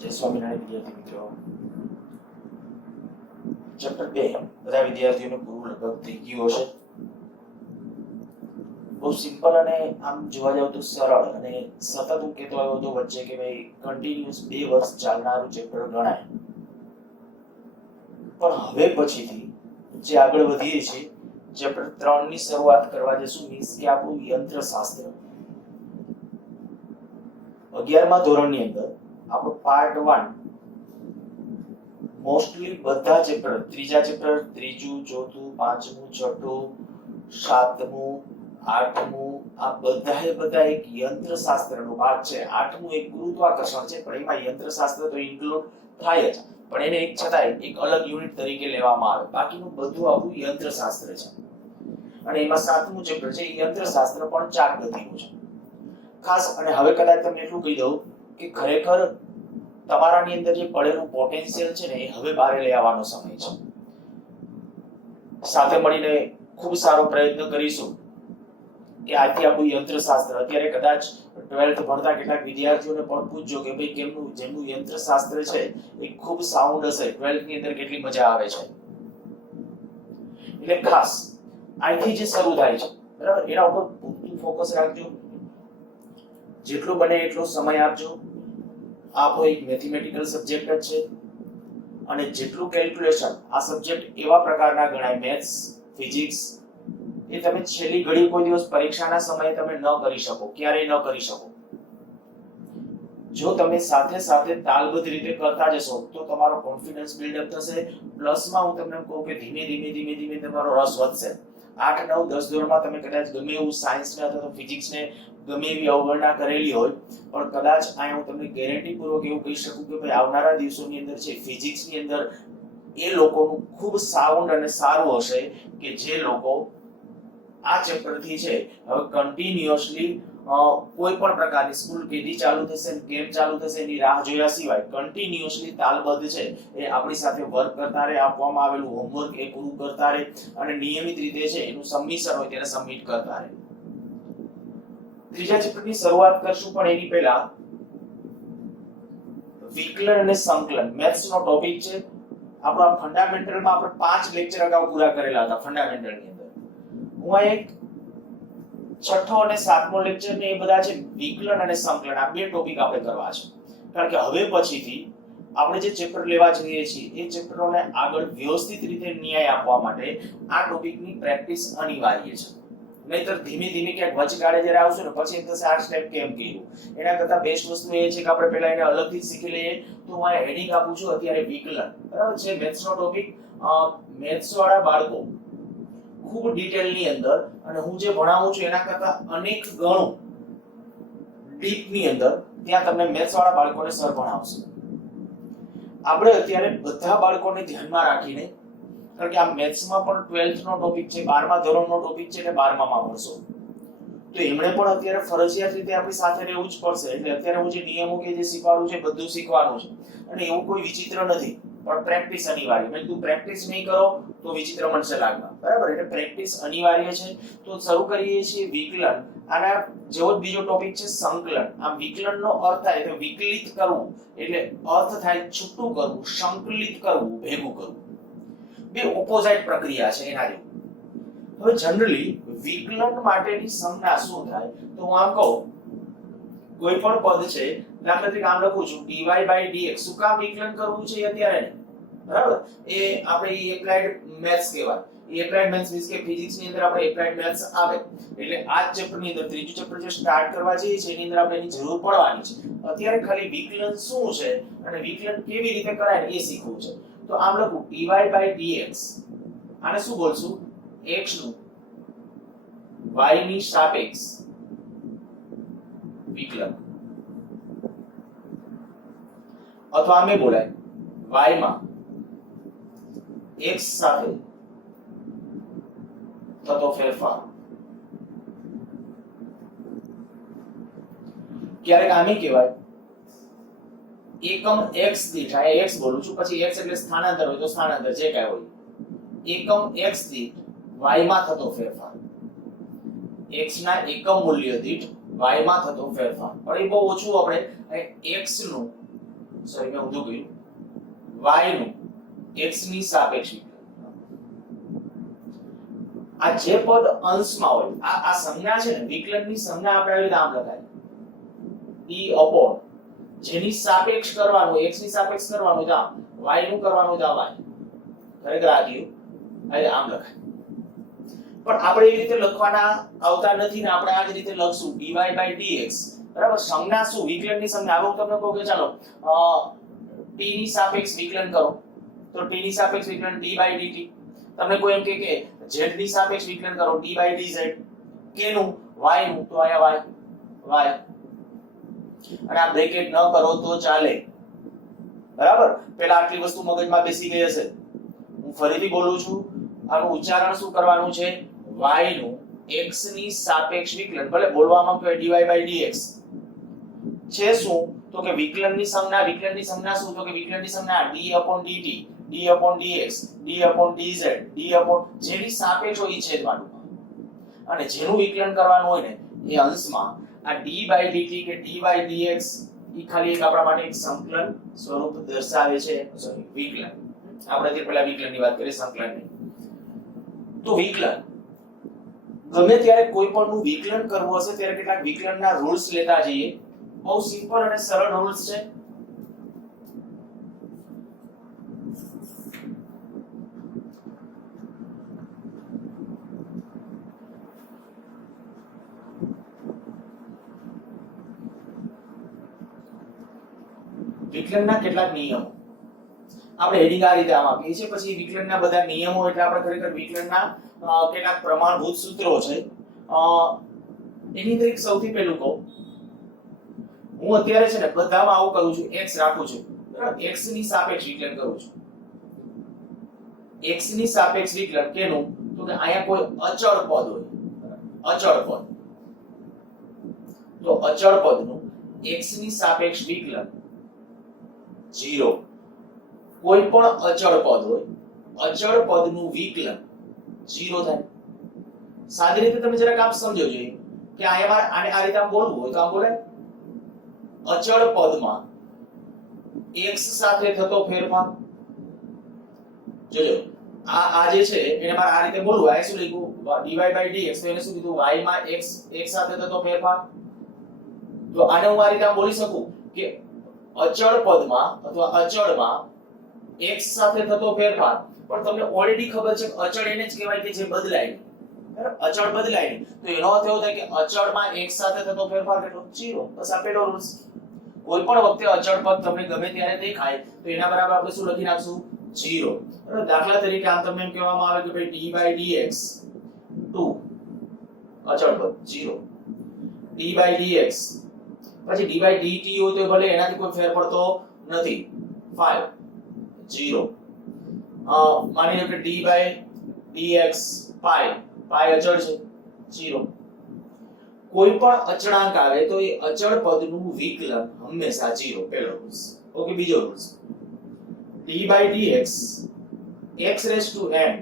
જય સ્વામિનારાયણ વિદ્યાર્થી મિત્રો. ચેપ્ટર 2 બધા વિદ્યાર્થીઓને પૂરું લગભગ થઈ ગયું હશે. બહુ સિમ્પલ અને આમ જોવા જાવ તો સરળ અને સતત હું કહેતો આવ્યો હતો વચ્ચે કે ભાઈ કન્ટિન્યુઅસ 2 વર્ષ ચાલનારું ચેપ્ટર ગણાય. પણ હવે પછીથી જે આગળ વધીએ છીએ ચેપ્ટર 3 ની શરૂઆત કરવા જશું. મીન્સ કે આપણું યંત્રશાસ્ત્ર 11મા ધોરણની અંદર આપણો પાર્ટ 1 મોસ્ટલી બધા ચેપ્ટર, ત્રીજા ચેપ્ટર, ત્રીજું, ચોથું, પાંચમું, છઠ્ઠું, સાતમું, આઠમું, આ બધા એક યંત્રશાસ્ત્રનો ભાગ છે. આઠમું એક ગુરુત્વાકર્ષણ છે, પણ એમાં યંત્રશાસ્ત્ર તો ઇન્ક્લુડ થાય જ, પણ એને એક છતાંય એક અલગ યુનિટ તરીકે લેવામાં આવે. બાકીનું બધું આપણું યંત્રશાસ્ત્ર છે. અને એમાં સાતમું ચેપ્ટર છે યંત્રશાસ્ત્ર, પણ 4 ગતિનું છે ખાસ. અને હવે કદાચ તમને એટલું કહી દઉં કે ખરેખર તમારાની અંદર જે પડેલું પોટેન્શિયલ છે ને એ હવે બહાર લઈ આવવાનો સમય છે. સાથે મળીને ખૂબ સારો પ્રયત્ન કરીશું કે આજથી આપણું યંત્રશાસ્ત્ર, અત્યારે કદાચ 12th ભણતા કેટલાક વિદ્યાર્થીઓને પણ પૂછજો કે ભાઈ કેમનું જેમનું યંત્રશાસ્ત્ર છે એ ખૂબ સાઉન્ડ હશે, 12th ની અંદર કેટલી મજા આવે છે. એટલે ખાસ અહીંથી જે શરૂ થાય છે બરાબર, એના ઉપર પૂરતું ફોકસ રાખજો. જેટલું બને એટલો સમય આપજો. આપણો એક મેથેમેટિકલ સબ્જેક્ટ જ છે અને જેટલું કેલ્ક્યુલેશન, આ સબ્જેક્ટ એવા પ્રકારના ગણાય, મેથ્સ, ફિઝિક્સ, એ તમે છેલ્લી ઘડી કોઈ દિવસ પરીક્ષાના સમયે તમે ન કરી શકો, ક્યારેય ન કરી શકો. જો તમે સાથે સાથે તાલબદ્ધ રીતે કરતા જશો તો તમારો કોન્ફિડન્સ બિલ્ડઅપ થશે. પ્લસમાં હું તમને કહું કે ધીમે ધીમે તમારો રસ વધશે. 8, 9, 10 ધોરણમાં તમે કદાચ ગમે એવું સાયન્સને અથવા તો ફિઝિક્સને ગમે એવી અવગણના કરેલી હોય, પણ કદાચ અહીંયા હું તમને ગેરંટી પૂર્વક એવું કહી શકું કે ભાઈ આવનારા દિવસોની અંદર છે ફિઝિક્સની અંદર એ લોકોનું ખૂબ સાઉન્ડ અને સારું હશે કે જે લોકો આ ચેપ્ટરથી છે હવે કન્ટિન્યુઅસલી કોઈ પણ પ્રકારની સ્કૂલ કેદી ચાલુ થશે, કેમ ચાલુ થશે એની રાહ જોયા સિવાય કન્ટિન્યુઅસલી તાલબદ્ધ છે એ આપણી સાથે વર્ક કરતા રહે, આપવામાં આવેલું હોમવર્ક એ પૂરું કરતા રહે અને નિયમિત રીતે છે એનું સબમિશન હોય ત્યારે સબમિટ કરતા રહે. ત્રીજા ચેપ્ટરની શરૂઆત કરશું, પણ એની પહેલા વિકલન અને સંકલન મેથ્સનો ટોપિક છે. આપણા ફંડામેન્ટલમાં આપણે 5 લેક્ચર અગાઉ પૂરા કરેલા હતા. ફંડામેન્ટલની અંદર હું એક છઠ્ઠો અને સાતમો લેક્ચર ને એ બધા છે વિકલન અને સંકલન, આ 2 ટોપિક આપણે કરવા છે. કારણ કે હવે પછીથી આપણે જે ચેપ્ટર લેવા જઈએ છીએ એ ચેપ્ટરોને આગળ વ્યવસ્થિત રીતે ન્યાય આપવા માટે આ ટોપિકની પ્રેક્ટિસ અનિવાર્ય છે. નહીતર ધીમે ધીમે ક્યાંક વચગાળે જ્યારે આવશું ને પછી થશે આ સ્ટેપ કેમ કર્યું. એના કરતા બેસ્ટ વસ્તુ એ છે કે આપણે પહેલા એને અલગથી શીખી લઈએ. તો હું આ હેડિંગ આપું છું અત્યારે વિકલન, બરાબર છે, મેથ્સનો ટોપિક. મેથ્સ વાળા બાળકો ખૂબ ડિટેલની અંદર અને હું જે ભણાવું છું એના કરતા અનેક ગણું ડીપની અંદર ત્યાં તમને મેથ્સ વાળા બાળકોને સર ભણાવશે. આપણે અત્યારે બધા બાળકોને ધ્યાનમાં રાખીને, કારણ કે આ મેથ્સમાં પણ 12th નો ટોપિક છે, 12મા ધોરણનો ટોપિક છે એટલે 12મા ભણશો તો એમણે પણ અત્યારે ફરજિયાત રીતે આપણી સાથે રહેવું જ પડશે. એટલે અત્યારે હું જે નિયમો કે જે શીખવાડું છે બધું શીખવાનું છે અને એવું કોઈ વિચિત્ર નથી, પણ પ્રેક્ટિસ અનિવાર્ય. મેં તું પ્રેક્ટિસ નહીં કરો તો વિચિત્ર બનશે લાગવા, બરાબર? એટલે પ્રેક્ટિસ અનિવાર્ય છે. તો શરૂ કરીએ છીએ વિકલન. આના જેવો જ બીજો ટોપિક છે સંકલન. આ વિકલનનો અર્થ થાય તો વિકલિત કરવું, એટલે અર્થ થાય છૂટું કરવું, સંકલિત કરવું, ભેગું કરવું. 2 ઓપોઝિટ પ્રક્રિયા છે એના જેવું. હવે જનરલી વિકલન માટેની સંજ્ઞા શું થાય તો હું આમ કહું, કોઈ પણ પદ છે, દાખલા તરીકે આમ લખું છું dy/dx. શું કામ વિકલન કરવું છે અત્યારે ને, બરાબર? એ આપણે એપ્લાઇડ મેથ્સ કહેવાય. એપ્લાઇડ મેથ્સ મીન્સ કે ફિઝિક્સ ની અંદર આપણે એપ્લાઇડ મેથ્સ આવે એટલે આ ચેપ્ટર ની અંદર ત્રીજું ચેપ્ટર જે સ્ટાર્ટ કરવા જઈએ છીએ એની અંદર આપણે એની જરૂર પડવાની છે. અત્યારે ખાલી વિકલન શું છે અને વિકલન કેવી રીતે કરાય એ શીખવું છે. તો આમ લખું dy/dx. આને શું બોલશું? x નું y ની સાપેક્ષ વિકલન, અથવા આમે બોલાય y માં x સાથે થતો ફેરફાર. ક્યારેક આમે કહેવાય એકમ x દીઠ, આ x બોલું છું, પછી x એટલે સ્થાનાંતર હોય તો સ્થાનાંતર જે કાંઈ હોય, એકમ x દીઠ y માં થતો ફેરફાર, x ના એકમ મૂલ્ય દીઠ y માં થતો ફેરફાર. પણ એ બહુ ઓછું આપણે x નું સોરી મેં ઊંધું કહ્યું y નું x ની સાપેક્ષ વિકલન. આ જે પદ અંશમાં હોય આ સંજ્ઞા છે ને વિકલનની સંજ્ઞા આપણે આવી રીતે આમ લખાય e upon જેની સાપેક્ષ કરવાનું x ની સાપેક્ષ કરવાનું છે આમ y નું કરવાનું છે y ખરેખર આ થયું એટલે આમ લખાય. પણ આપણે એ રીતે લખવાના આવતા નથી ને આપણે આ જ રીતે લખશું dy/dx બરાબર. સંજ્ઞા શું વિકલનની સંજ્ઞા આવો તમને કહું કે ચાલો t ની સાપેક્ષ વિકલન કરો તો t ની સાપેક્ષ વિકલન d/dt. તમને કોઈ એમ કે z ની સાપેક્ષ વિકલન કરો d/dz. k નું y નું તો આયા y અને આ બ્રેકેટ ન કરો તો ચાલે બરાબર. પહેલા આટલી વસ્તુ મગજમાં બેસી ગઈ હશે. હું ફરીથી બોલું છું આનું ઉચ્ચારણ શું કરવાનું છે y નું x ની સાપેક્ષ વિકલન. ભલે બોલવામાં કહે dy/dx છે શું તો કે વિકલનની સંજ્ઞા શું તો કે વિકલનની સંજ્ઞા d/dt d/dx d/dz જેની સાપેક્ષ હોય એ છેદવાળું અને જેનું વિકલન કરવાનું હોય ને એ અંશમાં આ d/dt કે d/dx એ ખાલી એક આપણા માટે એક સંકલન સ્વરૂપ દર્શાવે છે. સોરી વિકલન. આપણે તે પહેલા વિકલનની વાત કરીએ સંકલનની. તો વિકલન ગમે ત્યારે કોઈ પણ નું વિકલન કરવું હશે ત્યારે કેટલાક વિકલનના રૂલ્સ લેતા જઈએ. બહુ સિમ્પલ અને સરળ રૂલ્સ છે. વિકલનના કેટલાક નિયમો આપણે હેડિંગ આ રીતે આમ આપીએ છીએ. પછી વિકલનના બધા નિયમો એટલે આપણે ખરેખર વિકલનના કેટલાક પ્રમાણભૂત સૂત્રો છે. એની અંદર એક સૌથી પહેલું કહું હું અત્યારે છે ને બધામાં આવું કરું છું x રાખું છું બરાબર. x ની સાપેક્ષ વિકલન કરું છું. x ની સાપેક્ષ વિકલન કેનું તો કે અહીંયા કોઈ અચળ પદ હોય અચળ પદ તો અચળ પદનું x ની સાપેક્ષ વિકલન 0. કોઈ પણ અચળ પદ હોય અચળ પદનું વિકલન 0 થાય. સાદી રીતે તમે જરાક આપ સમજો જોઈએ કે અહીંયા આને આ રીતે આમ બોલવું હોય તો આમ બોલાય અચળ પદમાં x સાથે થતો ફેરફાર. જોજો આ જે છે એને મારે આ રીતે બોલવું. આ શું લખ્યું dy/dx તો એને શું કીધું y માં x સાથે થતો ફેરફાર. તો આને હું આ રીતે આમ બોલી શકું કે અચળ પદમાં અથવા અચળમાં x સાથે થતો ફેરફાર. પણ તમને ઓલરેડી ખબર છે અચળ એને જ કહેવાય કે જે બદલાય બરાબર. અચળ બદલાય નહીં તો એનો અર્થ એવો થાય કે અચળમાં x સાથે થતો ફેરફાર કેટલો 0. બસ આ પહેલો રૂલ્સ. કોઈ પણ વખતે અચળ પદ તમને ગમે ત્યારે દેખાય તો એના બરાબર આપણે શું લખી નાખશું 0 બરાબર. દાખલા તરીકે આમ તમને એમ કહેવામાં આવે કે ભાઈ d/dx 2 અચળ પદ 0 d/dx પછી d/dt હોય તો ભલે એનાથી કોઈ ફેર પડતો નથી 5 0. માની લો કે d/dx પાઈ અચળ છે 0. કોઈ પણ અચળાંક આવે તો એ અચળ પદનું વિકલન હંમેશા 0 પહેલો રૂલ્સ. ઓકે. બીજો રૂલ્સ d/dx x⁻n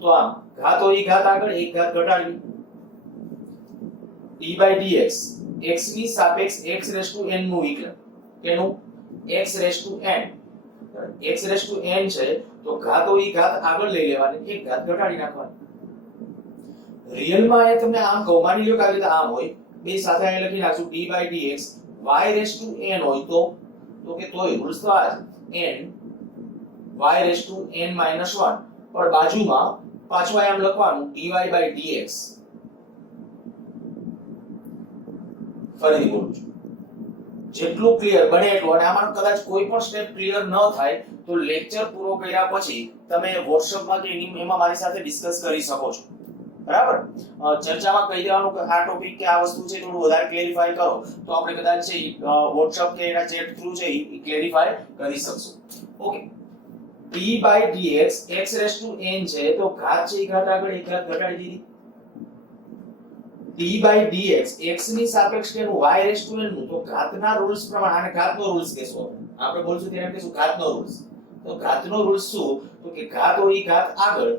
તો આમ ઘાત હોય ઘાત આગળ એક ઘાત ઘટાડવી. d/dx x ની સાપેક્ષ x⁻n નું વિકલન કેનું x⁻n છે તો ઘાત હોય ઘાત આગળ લઈ લેવાની એક ઘાત ઘટાડી નાખવાની. રિયલ માં એ તમને આમ કહું માની લો કે આવી રીતે આમ હોય બે સાથે અહીં લખી નાખશું d/dx y⁻n હોય તો કે તોય રૂલ્સ તો આ જ n y⁻n - 1 પણ બાજુમાં પાછું આમ લખવાનું dy/dx. ફરીથી બોલું છું જેટલું ક્લિયર બને એટલું. અને આમાં કદાચ કોઈ પણ સ્ટેપ ક્લિયર ન થાય તો લેક્ચર પૂરો કર્યા પછી તમે WhatsApp માં કે એમાં મારી સાથે ડિસ્કસ કરી શકો છો બરાબર. ચર્ચામાં કહી દેવાનું કે આ ટોપિક કે આ વસ્તુ છે થોડું વધારે ક્લેરિફાય કરો તો આપણે કદાચ છે WhatsApp કે એના ચેટ થ્રુ છે એ ક્લેરિફાય કરી શકશું. ઓકે. d/dx x⁻n છે તો ઘાત છે એ ઘાત આગળ એક ઘાત ઘટાડી દીધી. d/dx x ની સાપેક્ષ કેનું y⁻n નું તો ઘાતના રૂલ્સ પ્રમાણે આને ઘાતનો રૂલ્સ કહેશો. આપણે બોલશું ત્યારે કહેશું ઘાતનો રૂલ્સ. તો ઘાતનો રૂલ્સ શું તો કે ઘાત હોય ઘાત આગળ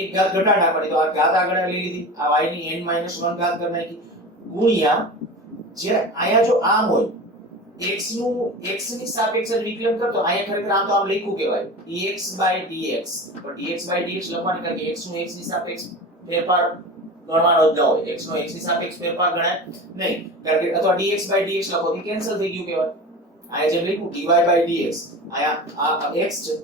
એક ઘાત ઘટાડ નાખવાની. તો આ ઘાત આગળ લઈ લીધી આ y ની n - 1 ઘાત કરી નાખી ગુણ્યા જે આયા જો આમ હોય x નું x ની સાપેક્ષે વિકલન કરતો આયા ખરેખર આમ તો આમ લખ્યું કહેવાય dx/dx પણ dx/dx લખવાની કારણ કે x નું x ની સાપેક્ષ ફેરફાર ગણવાનો જ ન હોય x નો x ની સાપેક્ષ ફેરફાર ગણાય નહીં કારણ કે અથવા dx/dx લખો તો કેન્સલ થઈ ગયું કહેવાય આયા જેમ લખ્યું dy/dx આયા આ x છે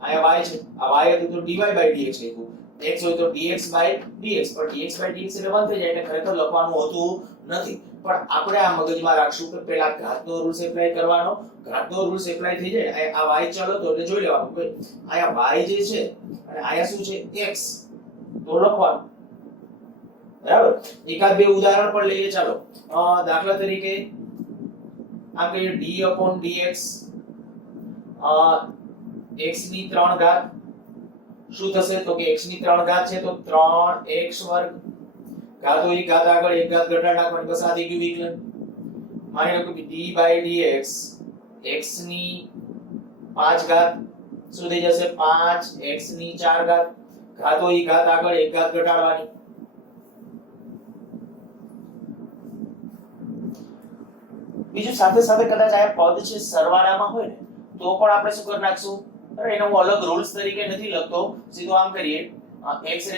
આયા y છે આ y હતું તો dy/dx લખ્યું x હોય તો dx/dx પણ dx/dx એટલે 1 થઈ જાય એટલે ખરેખર લખવાનું હોતું નથી પણ આપણે આ મગજમાં રાખશું કે પહેલા ઘાતનો રૂલ્સ એપ્લાય કરવાનો ઘાતનો રૂલ્સ એપ્લાય થઈ જાય આ y ચલ હતો એટલે જોઈ લેવાનું કે આયા y જે છે અને આયા શું છે x તો લખવાનું બરાબર એકાદ બે ઉદાહરણ પણ લઈએ ચાલો દાખલા તરીકે આ કહીએ d/dx x ની 3 ઘાત શું થશે તો કે x ની 3 ઘાત છે તો 3x વર્ગ ઘાત હોય ઘાત આગળ એક ઘાત ઘટાડ નાખવાની બસ આ થઈ ગયું વિકલન માની લો કે d/dx x ની 5 ઘાત શું થઈ જશે 5x ની 4 ઘાત ઘાત હોય ઘાત આગળ એક ઘાત ઘટાડવાની બીજું સાથે સાથે કદાચ આ પદ છે સરવાળામાં હોય ને તો પણ આપણે શું કરી નાખશું અરે એનો હું અલગ રૂલ્સ તરીકે નથી લખતો સીધું આમ કરીએ x5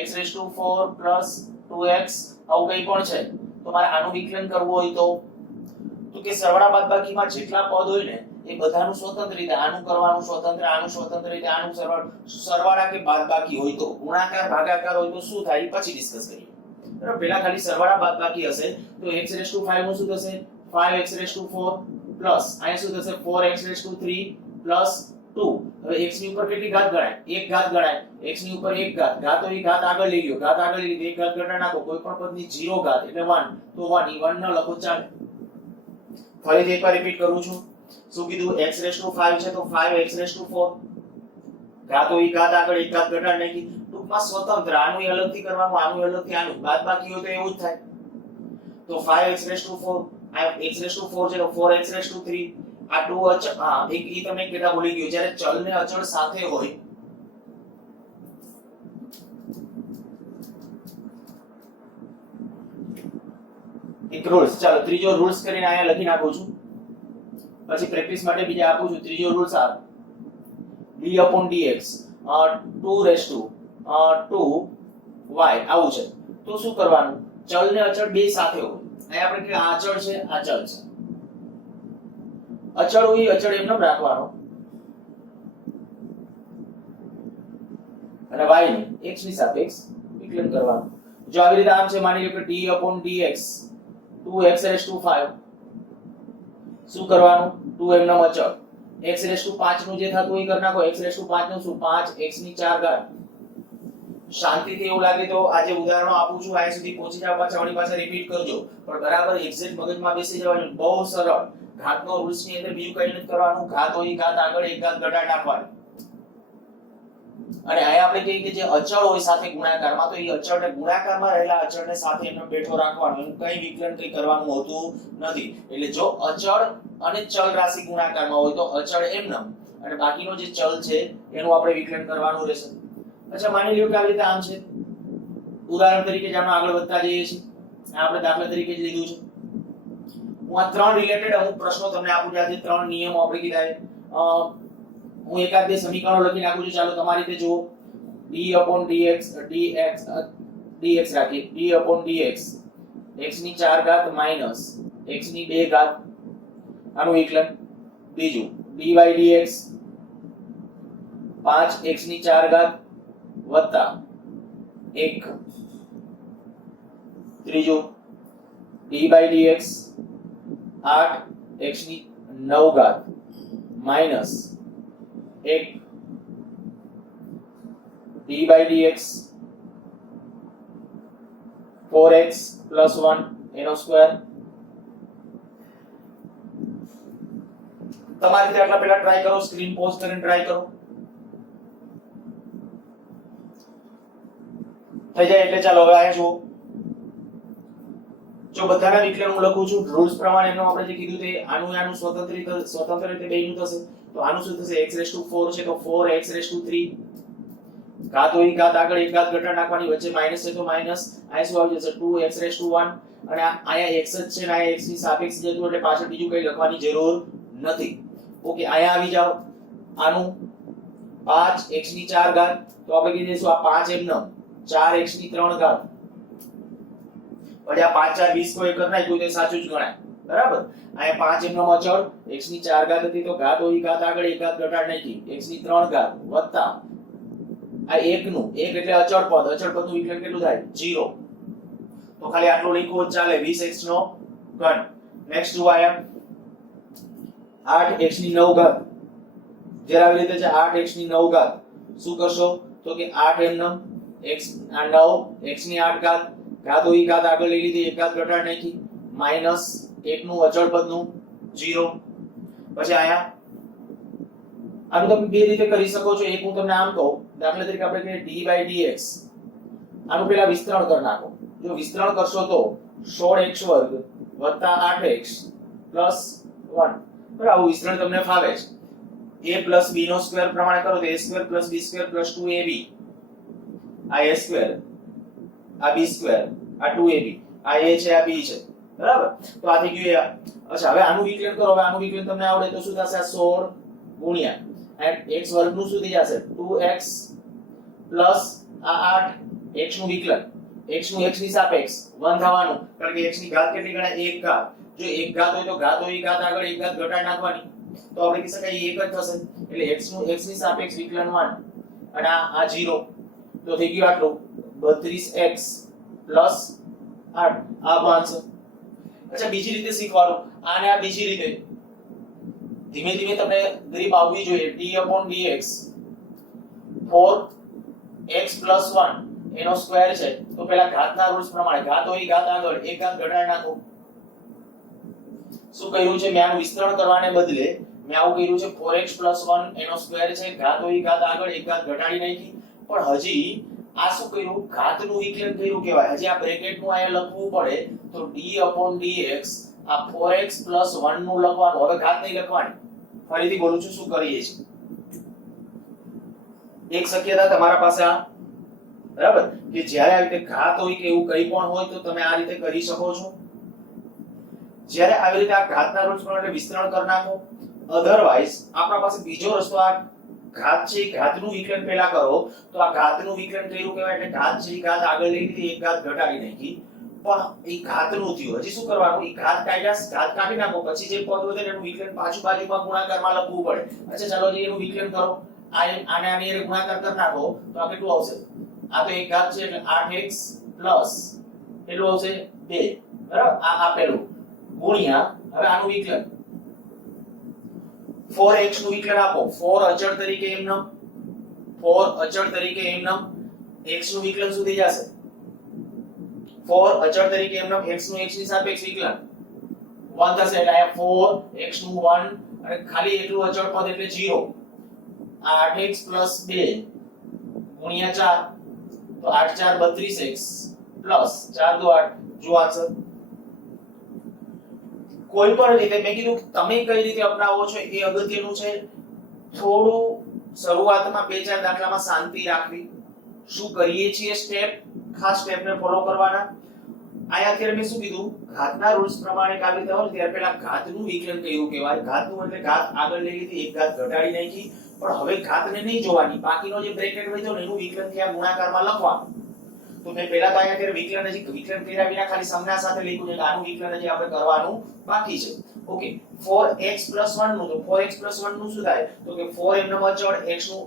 x4 2x આવું કંઈ પણ છે તો મારે આનું વિકલન કરવું હોય તો કે સરવાળા બાદબાકીમાં જેટલા પદ હોય ને એ બધાનું સ્વતંત્ર રીતે આનું કરવાનું સ્વતંત્ર આનું સ્વતંત્ર રીતે આનું સરવાળા કે બાદબાકી હોય તો ગુણાકાર ભાગાકાર હોય તો શું થાય પછી ડિસ્કસ કરીએ બરાબર પહેલા ખાલી સરવાળા બાદબાકી હશે તો x5 નું શું થશે 5x4 પ્લસ અહીંયા શું થશે 4x3 પ્લસ 2 હવે x ની ઉપર કેટલી ઘાત ગણાય એક ઘાત ગણાય x ની ઉપર એક ઘાત ઘાત હોય ઘાત આગળ લઈ લ્યો ઘાત આગળ લઈ એક ઘાત ઘટાડ નાખો કોઈ પણ પદની 0 ઘાત એટલે 1 તો 1 1 ન લખો ચાલે ફરીથી એકવાર રિપીટ કરું છું શું કીધું x5 છે તો 5x4 ઘાત હોય ઘાત આગળ એક ઘાત ઘટાડ નાખી ટૂંકમાં સ્વતંત્ર આનું અલગથી કરવાનું આનું અલગથી આનું બાદબાકી હોય તો એવું જ થાય તો 5x4 આ x4 છે તો 4x3 આ 2 હા એક ઈ તમે કેટા ભૂલી ગયો જ્યારે ચલ ને અચળ સાથે હોય એક રૂલ્સ ચાલો ત્રીજો રૂલ્સ કરીને અહીંયા લખી નાખું છું પછી પ્રેક્ટિસ માટે બીજા આપું છું ત્રીજો રૂલ્સ આ d/dx 2 આવું છે તો શું કરવાનું ચલ ને અચળ બે સાથે હોય અહીંયા આપણે કે આ અચળ છે આ ચલ છે અચળ હોય અચળ એમને રાખવાનો અને y ને x ની સાપેક્ષ વિકલન કરવાનું જો આવી રીતે આમ છે માની લો કે d/dx 2x5 શું કરવાનું 2 એમનો અચળ x5 નું જે થતું એ કરી નાખો x5 નું શું 5x ની 4 ઘાત શાંતિથી એવું લાગે તો આજે ઉદાહરણો આપું છું આ સુધી પહોંચી જાવ પાછા વળી પાછા રિપીટ કરજો પણ બરાબર એક્ઝેક્ટ મગજમાં બેસી જવાનું બહુ સરળ ઘાતનો રૂલ્સ ની અંદર બીજું કંઈ નથી કરવાનું ઘાત હોય ઘાત આગળ એક ઘાત ઘટાડ નાખવાની અને અહીંયા આપણે કહીએ કે જે અચળ હોય સાથે ગુણાકારમાં તો એ અચળને ગુણાકારમાં રહેલા અચળને સાથે એનો બેઠો રાખવાનો એનું કંઈ વિકલન કંઈ કરવાનું હોતું નથી એટલે જો અચળ અને ચલ રાશિ ગુણાકારમાં હોય તો અચળ એમનેમ અને બાકીનો જે ચલ છે એનું આપણે વિકલન કરવાનું રહેશે અચ્છા માની લ્યો કે આવી રીતે આમ છે ઉદાહરણ તરીકે જ આપણે આગળ વધતા જઈએ છીએ આપણે દાખલા તરીકે જ લીધું છે હું આ ત્રણ રિલેટેડ અમુક પ્રશ્નો તમને આપું છું આજે ત્રણ નિયમો આપણે કીધા છે હું એકાદ બે સમીકરણો લખી નાખું છું ચાલો તમારી રીતે જુઓ dx રાખીએ d/dx x ની 4 ઘાત માઈનસ x ની 2 ઘાત આનું વિકલન બીજું dy/dx 5x ની 4 ઘાત વત્તા 1 ત્રીજું d/dx 8x ની 9 ઘાત માઈનસ 1 d/dx 4x plus 1 એનો સ્ક્વેર તમારી રીતે આટલા પહેલા ટ્રાય કરો સ્ક્રીન પોઝ કરીને ટ્રાય કરો થઈ જાય એટલે ચાલો હવે આયા જુઓ જો બધાના વિકલન હું લખું છું રૂલ્સ પ્રમાણે એનો આપણે જે કીધું તે આનું સ્વતંત્ર રીતે બેયનું થશે તો આનું શું થશે x4 છે તો 4x3 ઘાત હોય ઘાત આગળ એક ઘાત ઘટાડ નાખવાની, વચ્ચે માઈનસ છે તો માઈનસ, આ શું આવી જશે 2x⁻1 અને આયા x જ છે ને આયા x ની સાપેક્ષ જતું એટલે પાછળ બીજું કઈ લખવાની જરૂર નથી. ઓકે, આયા આવી જાવ, આનું 5x ની 4 ઘાત, તો આપણે કહી દઈશું આ 5 એમ ન 4x ની 3 ઘાત, પછી આ 5 4 20 કોઈ કરી નાખ્યું તો સાચું જ ગણાય, બરાબર. આયા 5 એમ ન અચળ x ની 4 ઘાત હતી તો ઘાત હોય ઘાત આગળ એક ઘાત ઘટાડ નાખી, x ની 3 ઘાત વત્તા આ 1 નું 1 એટલે અચળ પદનું વિકલન કેટલું થાય 0, તો ખાલી આટલું લખ્યું જ ચાલે 20x નો ઘન. નેક્સ્ટ જો આયા 8x ની 9 ઘાત, જ્યારે આવી રીતે છે 8x ની 9 ઘાત, શું કરશો તો કે 8 એમ ન x આ 9 x ની 8 ઘાત, ઘાત હોય ઘાત આગળ લઈ લીધી, એક ઘાત ઘટાડ નાખી, માઈનસ 1 નું અચળ પદનું 0. પછી આયા આનું તમે બે રીતે કરી શકો છો. એક હું તમને આમ કહું, દાખલા તરીકે આપણે કહીએ d/dx, આનું પહેલા વિસ્તરણ કરી નાખો. જો વિસ્તરણ કરશો તો 16x² વત્તા 8x પ્લસ 1, બરાબર. આવું વિસ્તરણ તમને ફાવે છે. a પ્લસ b નો સ્ક્વેર પ્રમાણે કરો તો a² plus b² plus 2ab, આ a² આ b², આ 2ab, આ a છે આ b છે, બરાબર. તો આ થઈ ગયું. અચ્છા, હવે આનું વિકલન કરો. હવે આનું વિકલન તમને આવડે તો શું થશે? 16 ગુણ્યા x વર્ગ નું શું થઈ જશે 2x પ્લસ આ 8 x નું વિકલન, x નું x ની સાપેક્ષ 1 થવાનું, કારણ કે x ની ઘાત કેટલી ગણાય 1 ઘાત. જો 1 ઘાત હોય તો ઘાત હોય ઘાત આગળ એક ઘાત ઘટાડ નાખવાની, તો આપણે કહી શકાય 1 જ થશે. એટલે x નું x ની સાપેક્ષ વિકલન 1 અને આ 0, તો થઈ ગયું આટલું 32x પ્લસ 8, આ આન્સર. અચ્છા, બીજી રીતે શીખવાનું, આને આ બીજી રીતે ધીમે ધીમે તમને ગ્રીપ આવવી જોઈએ. d/dx 4x + 1 એનો સ્ક્વેર છે, તો પહેલા ઘાતના રૂલ્સ પ્રમાણે ઘાત હોય ઘાત આગળ એક ઘાત ઘટાડી નાખો. શું કર્યું છે? મેં આનું વિસ્તરણ કરવાને બદલે મેં આવું કર્યું છે 4x + 1 એનો સ્ક્વેર છે, ઘાત હોય ઘાત આગળ એક ઘાત ઘટાડી નાખી. પણ હજી આ શું કર્યું? ઘાતનું વિકલન કર્યું કહેવાય. હજી આ બ્રેકેટનું આયા લખવું પડે, તો d/dx આ 4x + 1 નું લખવાનું. હવે ઘાત નહીં લખવાની. ફરીથી બોલું છું, શું કરીએ છીએ? એક શક્યતા તમારા પાસે આ, બરાબર, કે જ્યારે આવી રીતે ઘાત હોય કે એવું કંઈ પણ હોય તો તમે આ રીતે કરી શકો છો. જ્યારે આવી રીતે આ ઘાતના રૂલ્સ પ્રમાણે વિસ્તરણ કરી નાખો. અધરવાઇઝ આપણા પાસે બીજો રસ્તો, આ ઘાત છે ઘાતનું વિકલન પહેલા કરો, તો આ ઘાતનું વિકલન કર્યું કહેવાય. એટલે ઘાત છે ઘાત આગળ લઈ લીધી, એક ઘાત ઘટાડી નાખી, પણ એ ઘાતનું થયું. હજી શું કરવાનું? એ ઘાત કાઢ્યા, ઘાત કાઢી નાખો, પછી જે પદ વધે એનું વિકલન પાછું બાજુમાં ગુણાકારમાં લખવું પડે. અચ્છા, ચાલો જે એનું વિકલન કરો, આને આની હારે ગુણાકાર કરી નાખો તો આ કેટલું આવશે? આ તો એક ઘાત છે એટલે 8x પ્લસ કેટલું આવશે 2, બરાબર. આ આપેલું ગુણ્યા હવે આનું વિકલન 4x નું વિકલન આપો. 4 અચળ તરીકે એમનો 4 અચળ તરીકે એમનો x નું વિકલન શું થઈ જશે? 4 અચળ તરીકે એમનો x નું x ની સાપેક્ષ વિકલન 1 થશે. એટલે આ 4 x નું 1 અને ખાલી એટલું અચળ પદ એટલે 0. આ 8x + 2 ગુણ્યા 4, તો 8 4 32x પ્લસ 4 2 8. જો આન્સર કોઈ પણ રીતે મેં કીધું તમે કઈ રીતે અપનાવો છો એ અગત્યનું છે. થોડું શરૂઆતમાં 2-4 દાખલામાં શાંતિ રાખવી. શું કરીએ છીએ સ્ટેપ, ખાસ સ્ટેપને ફોલો કરવાના. આયા અત્યારે મેં શું કીધું? ઘાતના રૂલ્સ પ્રમાણે કાવી રીતે હોય ત્યારે પહેલા ઘાતનું વિકલન કયું કહેવાય? ઘાતનું એટલે ઘાત આગળ લઈ લીધી, એક ઘાત ઘટાડી નાખી, પણ હવે ઘાતને નહીં જોવાની, બાકીનો જે બ્રેકેટ વધ્યો ને એનું વિકલન ત્યાં ગુણાકારમાં લખવાનું. તો મેં પહેલા તો આયા અત્યારે વિકલન કર્યા વિના ખાલી સંજ્ઞા સાથે લખ્યું છે, એટલે આનું વિકલન હજી આપણે કરવાનું બાકી છે. ઓકે, 4x + 1 નું, તો 4x + 1 નું શું થાય? તો કે 4 એમનો અચળ x નું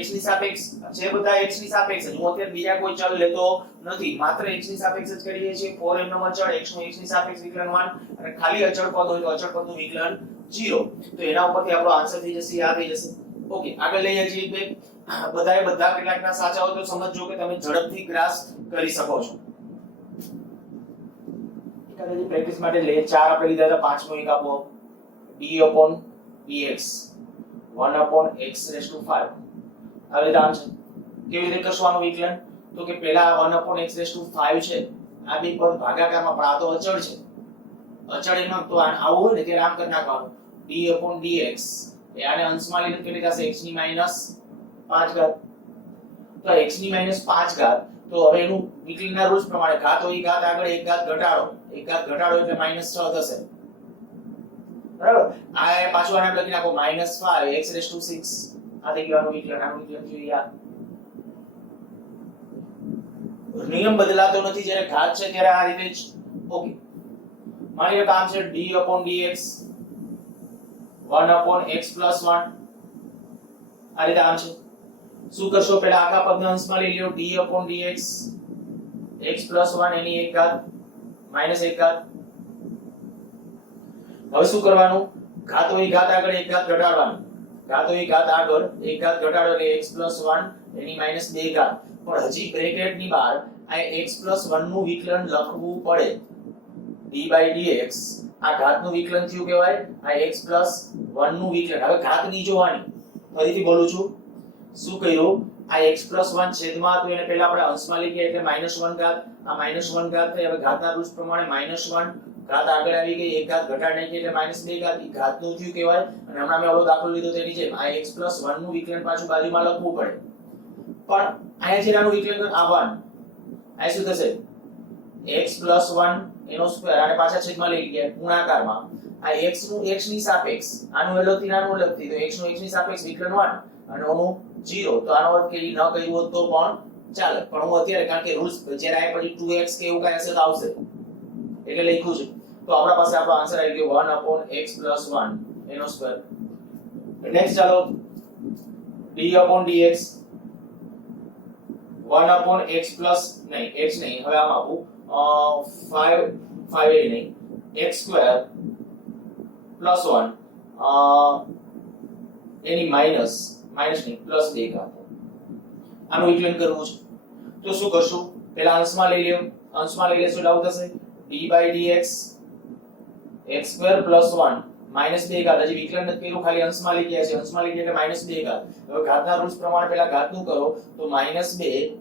x ની સાપેક્ષ છે, બધા x ની સાપેક્ષ છે. હું અત્યારે બીજા કોઈ ચલ લેતો નથી, માત્ર x ની સાપેક્ષ જ કરીએ છીએ. 4 એમનો અચળ x નું x ની સાપેક્ષ વિકલન 1 અને ખાલી અચળ પદ હોય તો અચળ પદનું વિકલન 0. તો એના ઉપરથી આપણો આન્સર થઈ જશે, આ થઈ જશે. ઓકે, આગળ લઈએ છીએ. બધાએ બધા કેટલાકના સાચા હોય તો સમજજો કે તમે ઝડપથી ગ્રાસ્પ કરી શકો છો. એકાદી પ્રેક્ટિસ માટે લે 4 આપણે લીધા હતા, પાંચમો એક આપો d/dx 1/x5. હવે આમ છે કેવી રીતે કરશું આનું વિકલન? તો કે પહેલા 1/x5 છે, આ બે પદ ભાગાકારમાં, પણ આ તો અચળ છે. અચળ એમાં તો આવું હોય ને ત્યારે આમ કરી નાખવાનું d/dx એ આને અંશમાં લઈને કેટલી થશે? x ની -5 ઘાત. તો x ની -5 ઘાત તો હવે એનું વિકલનના રૂલ્સ પ્રમાણે ઘાત હોય ઘાત આગળ એક ઘાત ઘટાડો એટલે -6 થશે બરાબર આ પાછું આને લખી નાખો -5 x⁻⁶ આ થઈ ગયું આનું વિકલન જોઈએ આ નિયમ બદલાતો નથી જ્યારે ઘાત છે ત્યારે આ રીતે જ ઓકે માની લો કામ છે d/dx 1/x+1 આ રીતે આમ છે શું કરશો પહેલા આખા પદને અંશમાં લઈ લ્યો d/dx x+1 એની એક ઘાત -1 ઘાત હવે શું કરવાનું ઘાત હોય ઘાત આગળ એક ઘાત ઘટાડવાનું ઘાત હોય ઘાત આગળ એક ઘાત ઘટાડો એટલે x+1 એની -2 ઘાત પણ હજી બ્રેકેટ ની બહાર આ x+1 નું વિકલન લખવું પડે d/dx આ ઘાતનું વિકલન થયું કહેવાય આ x+1 નું વિકલન હવે ઘાત ની જોવાની ફરીથી બોલું છું શું કર્યું આ x+1 છેદમાં તો એને પહેલા આપણે અંશમાં લઈ ગયા એટલે -1 ઘાત આ -1 ઘાત થઈ હવે ઘાતના રૂલ્સ પ્રમાણે -1 ઘાત આગળ આવી ગઈ એક ઘાત ઘટાડી નાખી એટલે -2 ઘાત ઈ ઘાતનું થયું કહેવાય અને હમણાં મેં ઓલો દાખલો લીધો તેની જેમ આ x+1 નું વિકલન પાછું બાજુમાં લખવું પડે પણ અહીંયા જે નાનું વિકલન આવવાનું આ શું થશે x+1 એનો સ્ક્વેર અને પાછા છેદમાં લઈ ગયા ગુણાકારમાં આ x નું x ની સાપેક્ષ આનું એલોથી નાનું લખતી તો x નું x ની સાપેક્ષ વિકલન 1 અને ઓનું 0 તો આનો અર્થ કે ઈ ન કર્યું હોત તો પણ ચાલે પણ હું અત્યારે કારણ કે રૂલ્સ જ્યારે આ પછી 2x કે એવું કાંઈ હશે તો આવશે એટલે લખ્યું છે તો આપણા પાસે આપણો આન્સર આવી ગયો 1/x+1 એનો સ્ક્વેર નેક્સ્ટ ચાલો d/dx 1/x પ્લસ નહીં x નહીં હવે આમ આપું 5 એ નહીં x² + 1 એની માઈનસ નહીં પ્લસ 2 ઘાત આનું વિકલન કરવું છે તો શું કરશું પહેલા અંશમાં લઈ લેવું અંશમાં લઈ લેશું એટલે આવું થશે d/dx x² + 1 -2 ઘાત હજી વિકલન નથી કર્યું ખાલી અંશમાં લઈ ગયા છે અંશમાં લઈ ગયા એટલે -2 ઘાત હવે ઘાતના રૂલ્સ પ્રમાણે પહેલા ઘાતનું કરો તો -2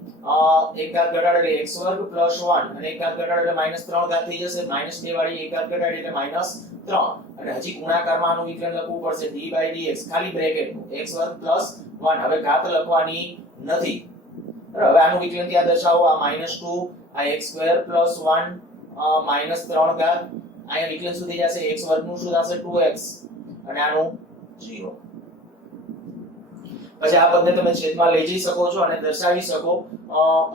એક ઘાત ઘટાડો એટલે x² + 1 અને એક ઘાત ઘટાડો એટલે -3 ઘાત થઈ જશે -2 વાળી એક ઘાત ઘટાડી એટલે -3 અને હજી ગુણાકારમાં આનું વિકલન લખવું પડશે d/dx ખાલી બ્રેકેટનું x² + 1 હવે ઘાત લખવાની નથી બરાબર હવે આનું વિકલન ત્યાં દર્શાવો આ -2 આ x² + 1 -3 ઘાત અહીંયા વિકલન શું થઈ જશે x² નું શું થશે 2x અને આનું 0 પછી આ પદને તમે છેદમાં લઈ જઈ શકો છો અને દર્શાવી શકો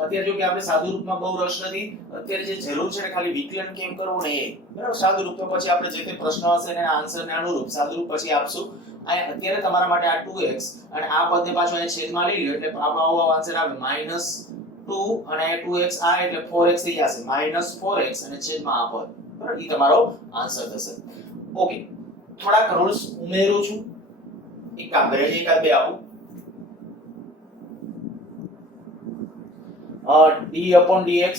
અત્યારે જો કે આપણે સાદુ રૂપમાં બહુ રસ નથી અત્યારે જે જરૂર છે ખાલી વિકલન કેમ કરવું ને એ બરાબર સાદુ રૂપ તો પછી આપણે જે તે પ્રશ્ન હશે એના આન્સરને અનુરૂપ સાદુ રૂપ પછી આપશું અહીંયા અત્યારે તમારા માટે આ 2x અને આ પદને પાછો અહીંયા છેદમાં લઈ લો એટલે આપણો આવો આન્સર આવે -2 અને 2x આ એટલે 4x થઈ જશે -4x અને છેદમાં આ પદ બરાબર ઈ તમારો આન્સર થશે ઓકે થોડાક રૂલ્સ ઉમેરું છું એક કામ કરે છે એકાદ બે આપું d/dx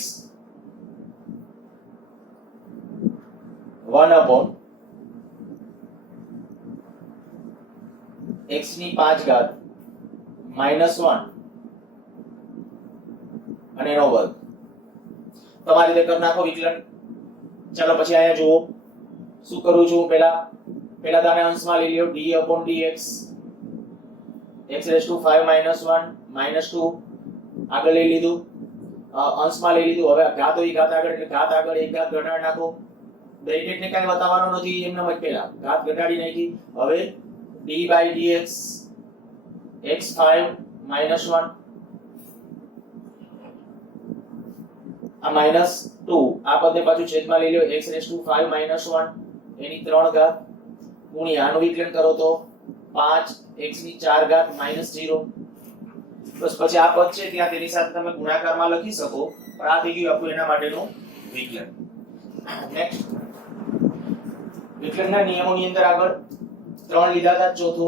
1/x⁵ -1 અને એનો વર્ગ તમારી રીતે કરી નાખો વિકલન ચાલો પછી અહીંયા જુઓ શું કરું છું પહેલા તાને અંશમાં લઈ લ્યો d/dx x⁵ -1 -2 આગળ લઈ લીધું અંશમાં લઈ લીધું હવે ઘાત હોય ઘાત આગળ એટલે ઘાત આગળ એક ઘાત ઘટાડી નાખો બ્રેકેટ ને કાઈ બતાવવાનો નથી એમને જ પહેલા ઘાત ઘટાડી નાખી હવે d/dx x5 -1 આ -2 આ પદને પાછું છેદમાં લઈ લ્યો x⁵ -1 એની 3 ઘાત ગુણ્યા આનું વિકલન કરો તો 5x⁴ -0 બસ પછી આ પદ છે ત્યાં તેની સાથે તમે ગુણાકારમાં લખી શકો પણ આ થઈ ગયું આપણું એના માટેનું વિકલન નેક્સ્ટ વિકલનના નિયમોની અંદર આગળ 3 લીધા હતા ચોથો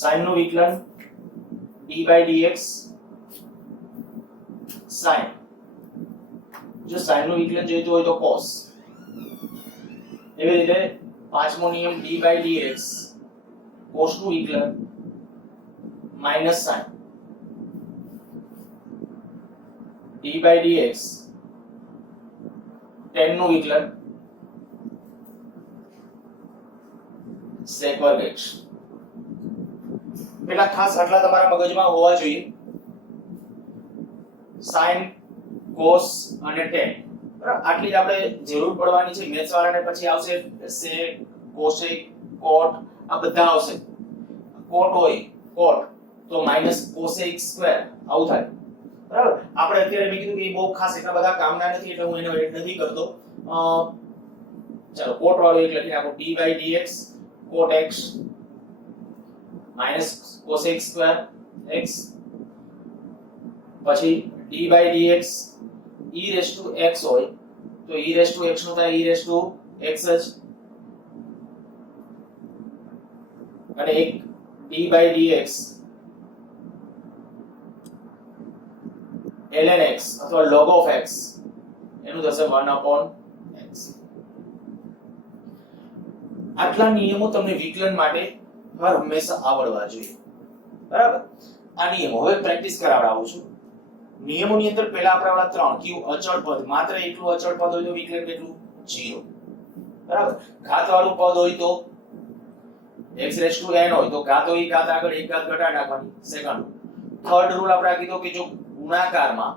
sin નું વિકલન d/dx sin જો sin નું વિકલન જોઈતું હોય તો cos એવી રીતે પાંચમો નિયમ d/dx cos નું વિકલન minus sin d/dx tan નું વિકલન sec વર્ગ x પેલા ખાસ આટલા તમારા મગજમાં હોવા જોઈએ, sin cos અને tan, બરાબર? આટલી જ આપણે જરૂર પડવાની છે મેથ્સ વાળાને. પછી આવશે sec cosec cot, આ બધા આવશે. cot હોય cot તો -cosec સ્ક્વેર આવું થાય, બરાબર? આપણે અત્યારે મેં કીધું કે બહુ ખાસ એટલા બધા કામના નથી એટલે હું એને એડ નથી કરતો. ચાલો cot વાળો એક લખી નાખો, d/dx cot x -cosec square x, પછી d/dx e⁻x હોય તો e⁻x નું થાય e⁻x જ, અને એક d/dx ln x અથવા log of x એનું થશે 1/x. આટલા નિયમો તમને વિકલન માટે હર હંમેશા આવડવા જોઈએ, બરાબર? આ નિયમો હવે પ્રેક્ટિસ કરાવડાવું છું. નિયમોની અંદર પહેલા આપણે ઓલા ત્રણ ક્યુ અચળ પદ, માત્ર એટલું અચળ પદ હોય તો વિકલન કેટલું? 0, બરાબર? ઘાત વાળું પદ હોય તો x⁻n હોય તો ઘાત હોય ઘાત આગળ એક ઘાત ઘટાડી નાખવાની. સેકન્ડ થર્ડ રૂલ આપણે કીધો કે જો ગુણાકારમાં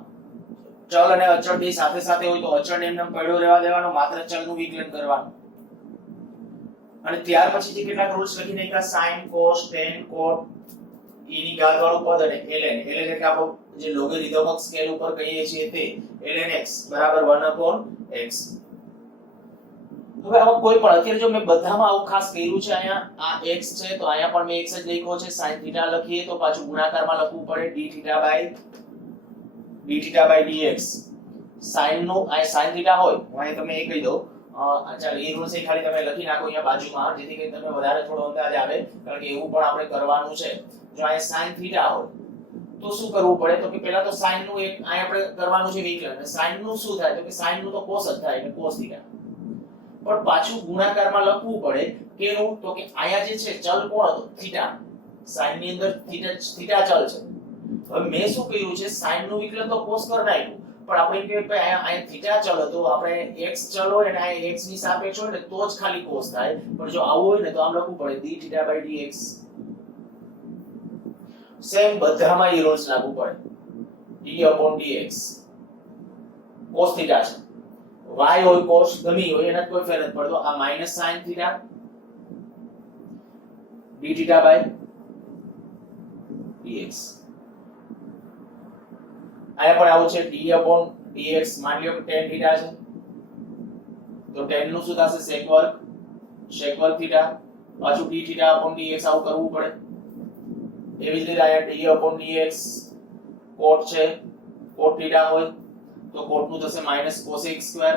ચલ અને અચળ બે સાથે સાથે હોય તો અચળને એમને પડ્યો રહેવા દેવાનો, માત્ર ચલનું વિકલન કરવાનું. અને ત્યાર પછી જે કેટલાક રૂલ્સ લખી નાખ્યા, sin cos tan cot e ની ઘાત વાળું પદ અને ln એટલે આપણો જે લોગેરિધમિક સ્કેલ ઉપર કહીએ છીએ તે ln x બરાબર 1/x. હવે આમાં કોઈ પણ અત્યારે જો મેં બધામાં આવું ખાસ કર્યું છે, અહીંયા આ x છે તો અહીંયા પણ મેં x જ લખ્યો છે. sin θ લખીએ તો પાછું ગુણાકારમાં લખવું પડે dθ/dx. sin નું આ sin θ હોય હું અહીં તમને એ કહી દઉં, ચાલો એ રૂલ્સ ખાલી તમે લખી નાખો અહીંયા બાજુમાં, જેથી કરીને તમને વધારે થોડો અંદાજ આવે, કારણ કે એવું પણ આપણે કરવાનું છે. જો અહીં sin θ હોય તો શું કરવું પડે? તો કે પહેલા તો sin નું એક અહીં આપણે કરવાનું છે વિકલન. અને sin નું શું થાય? તો કે sin નું તો cos જ થાય એટલે cos θ. પણ પાછું ગુણાકારમાં લખવું પડે કેનું? તો કે અહીંયા જે છે ચલ કોણ હતો? θ. sin ની અંદર θ ચલ છે. હવે મેં શું કર્યું છે, sin નું વિકલન તો cos કરી નાખ્યું, પણ આપણે એમ કે અહીંયા θ ચલ હતો, આપણે x ચલ હોય અને આ x ની સાપેક્ષ હોય ને તો જ ખાલી cos થાય. પણ જો આવું હોય ને તો આમ લખવું પડે dθ/dx. સેમ બધામાં એ રૂલ્સ લાગુ પડે. d/dx cos θ છે, y હોય cos ગમી હોય એના કોઈ ફેર નથી પડતો. આ -sin θ dθ/dx. આયા પણ આવું છે d/dx. માની લો કે tan θ છે તો tan નું શું થશે? sec વર્ગ θ, પાછું dθ/dx આવું કરવું પડે. એવી જ રીતે આયા d/dx cot છે, cot θ હોય તો cot નું થશે -cosec સ્ક્વેર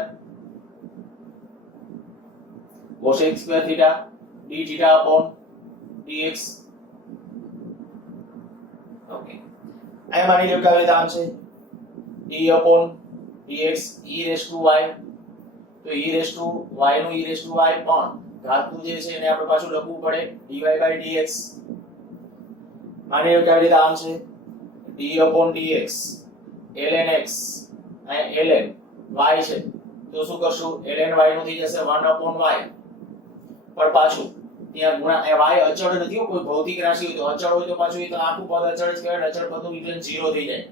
θ dθ/dx. ઓકે, આ માની લો કે હવે આમ છે d/dx e⁻y તો e⁻y નું e⁻y પણ ઘાતનું જે છે એને આપણે પાછું લખવું પડે dy/dx. માની લો કે આવી રીતે આમ છે d/dx ln x અને ln y છે તો શું કરશું? ln y નું થઈ જશે 1/y. પણ પાછું ત્યાં ગુણા y અચળ નથી, કોઈ ભૌતિક રાશિ હોય તો અચળ હોય તો પાછું એ તો આખું પદ અચળ જ કહેવાય. અચળ પદનું વિકલન 0 થઈ જાય.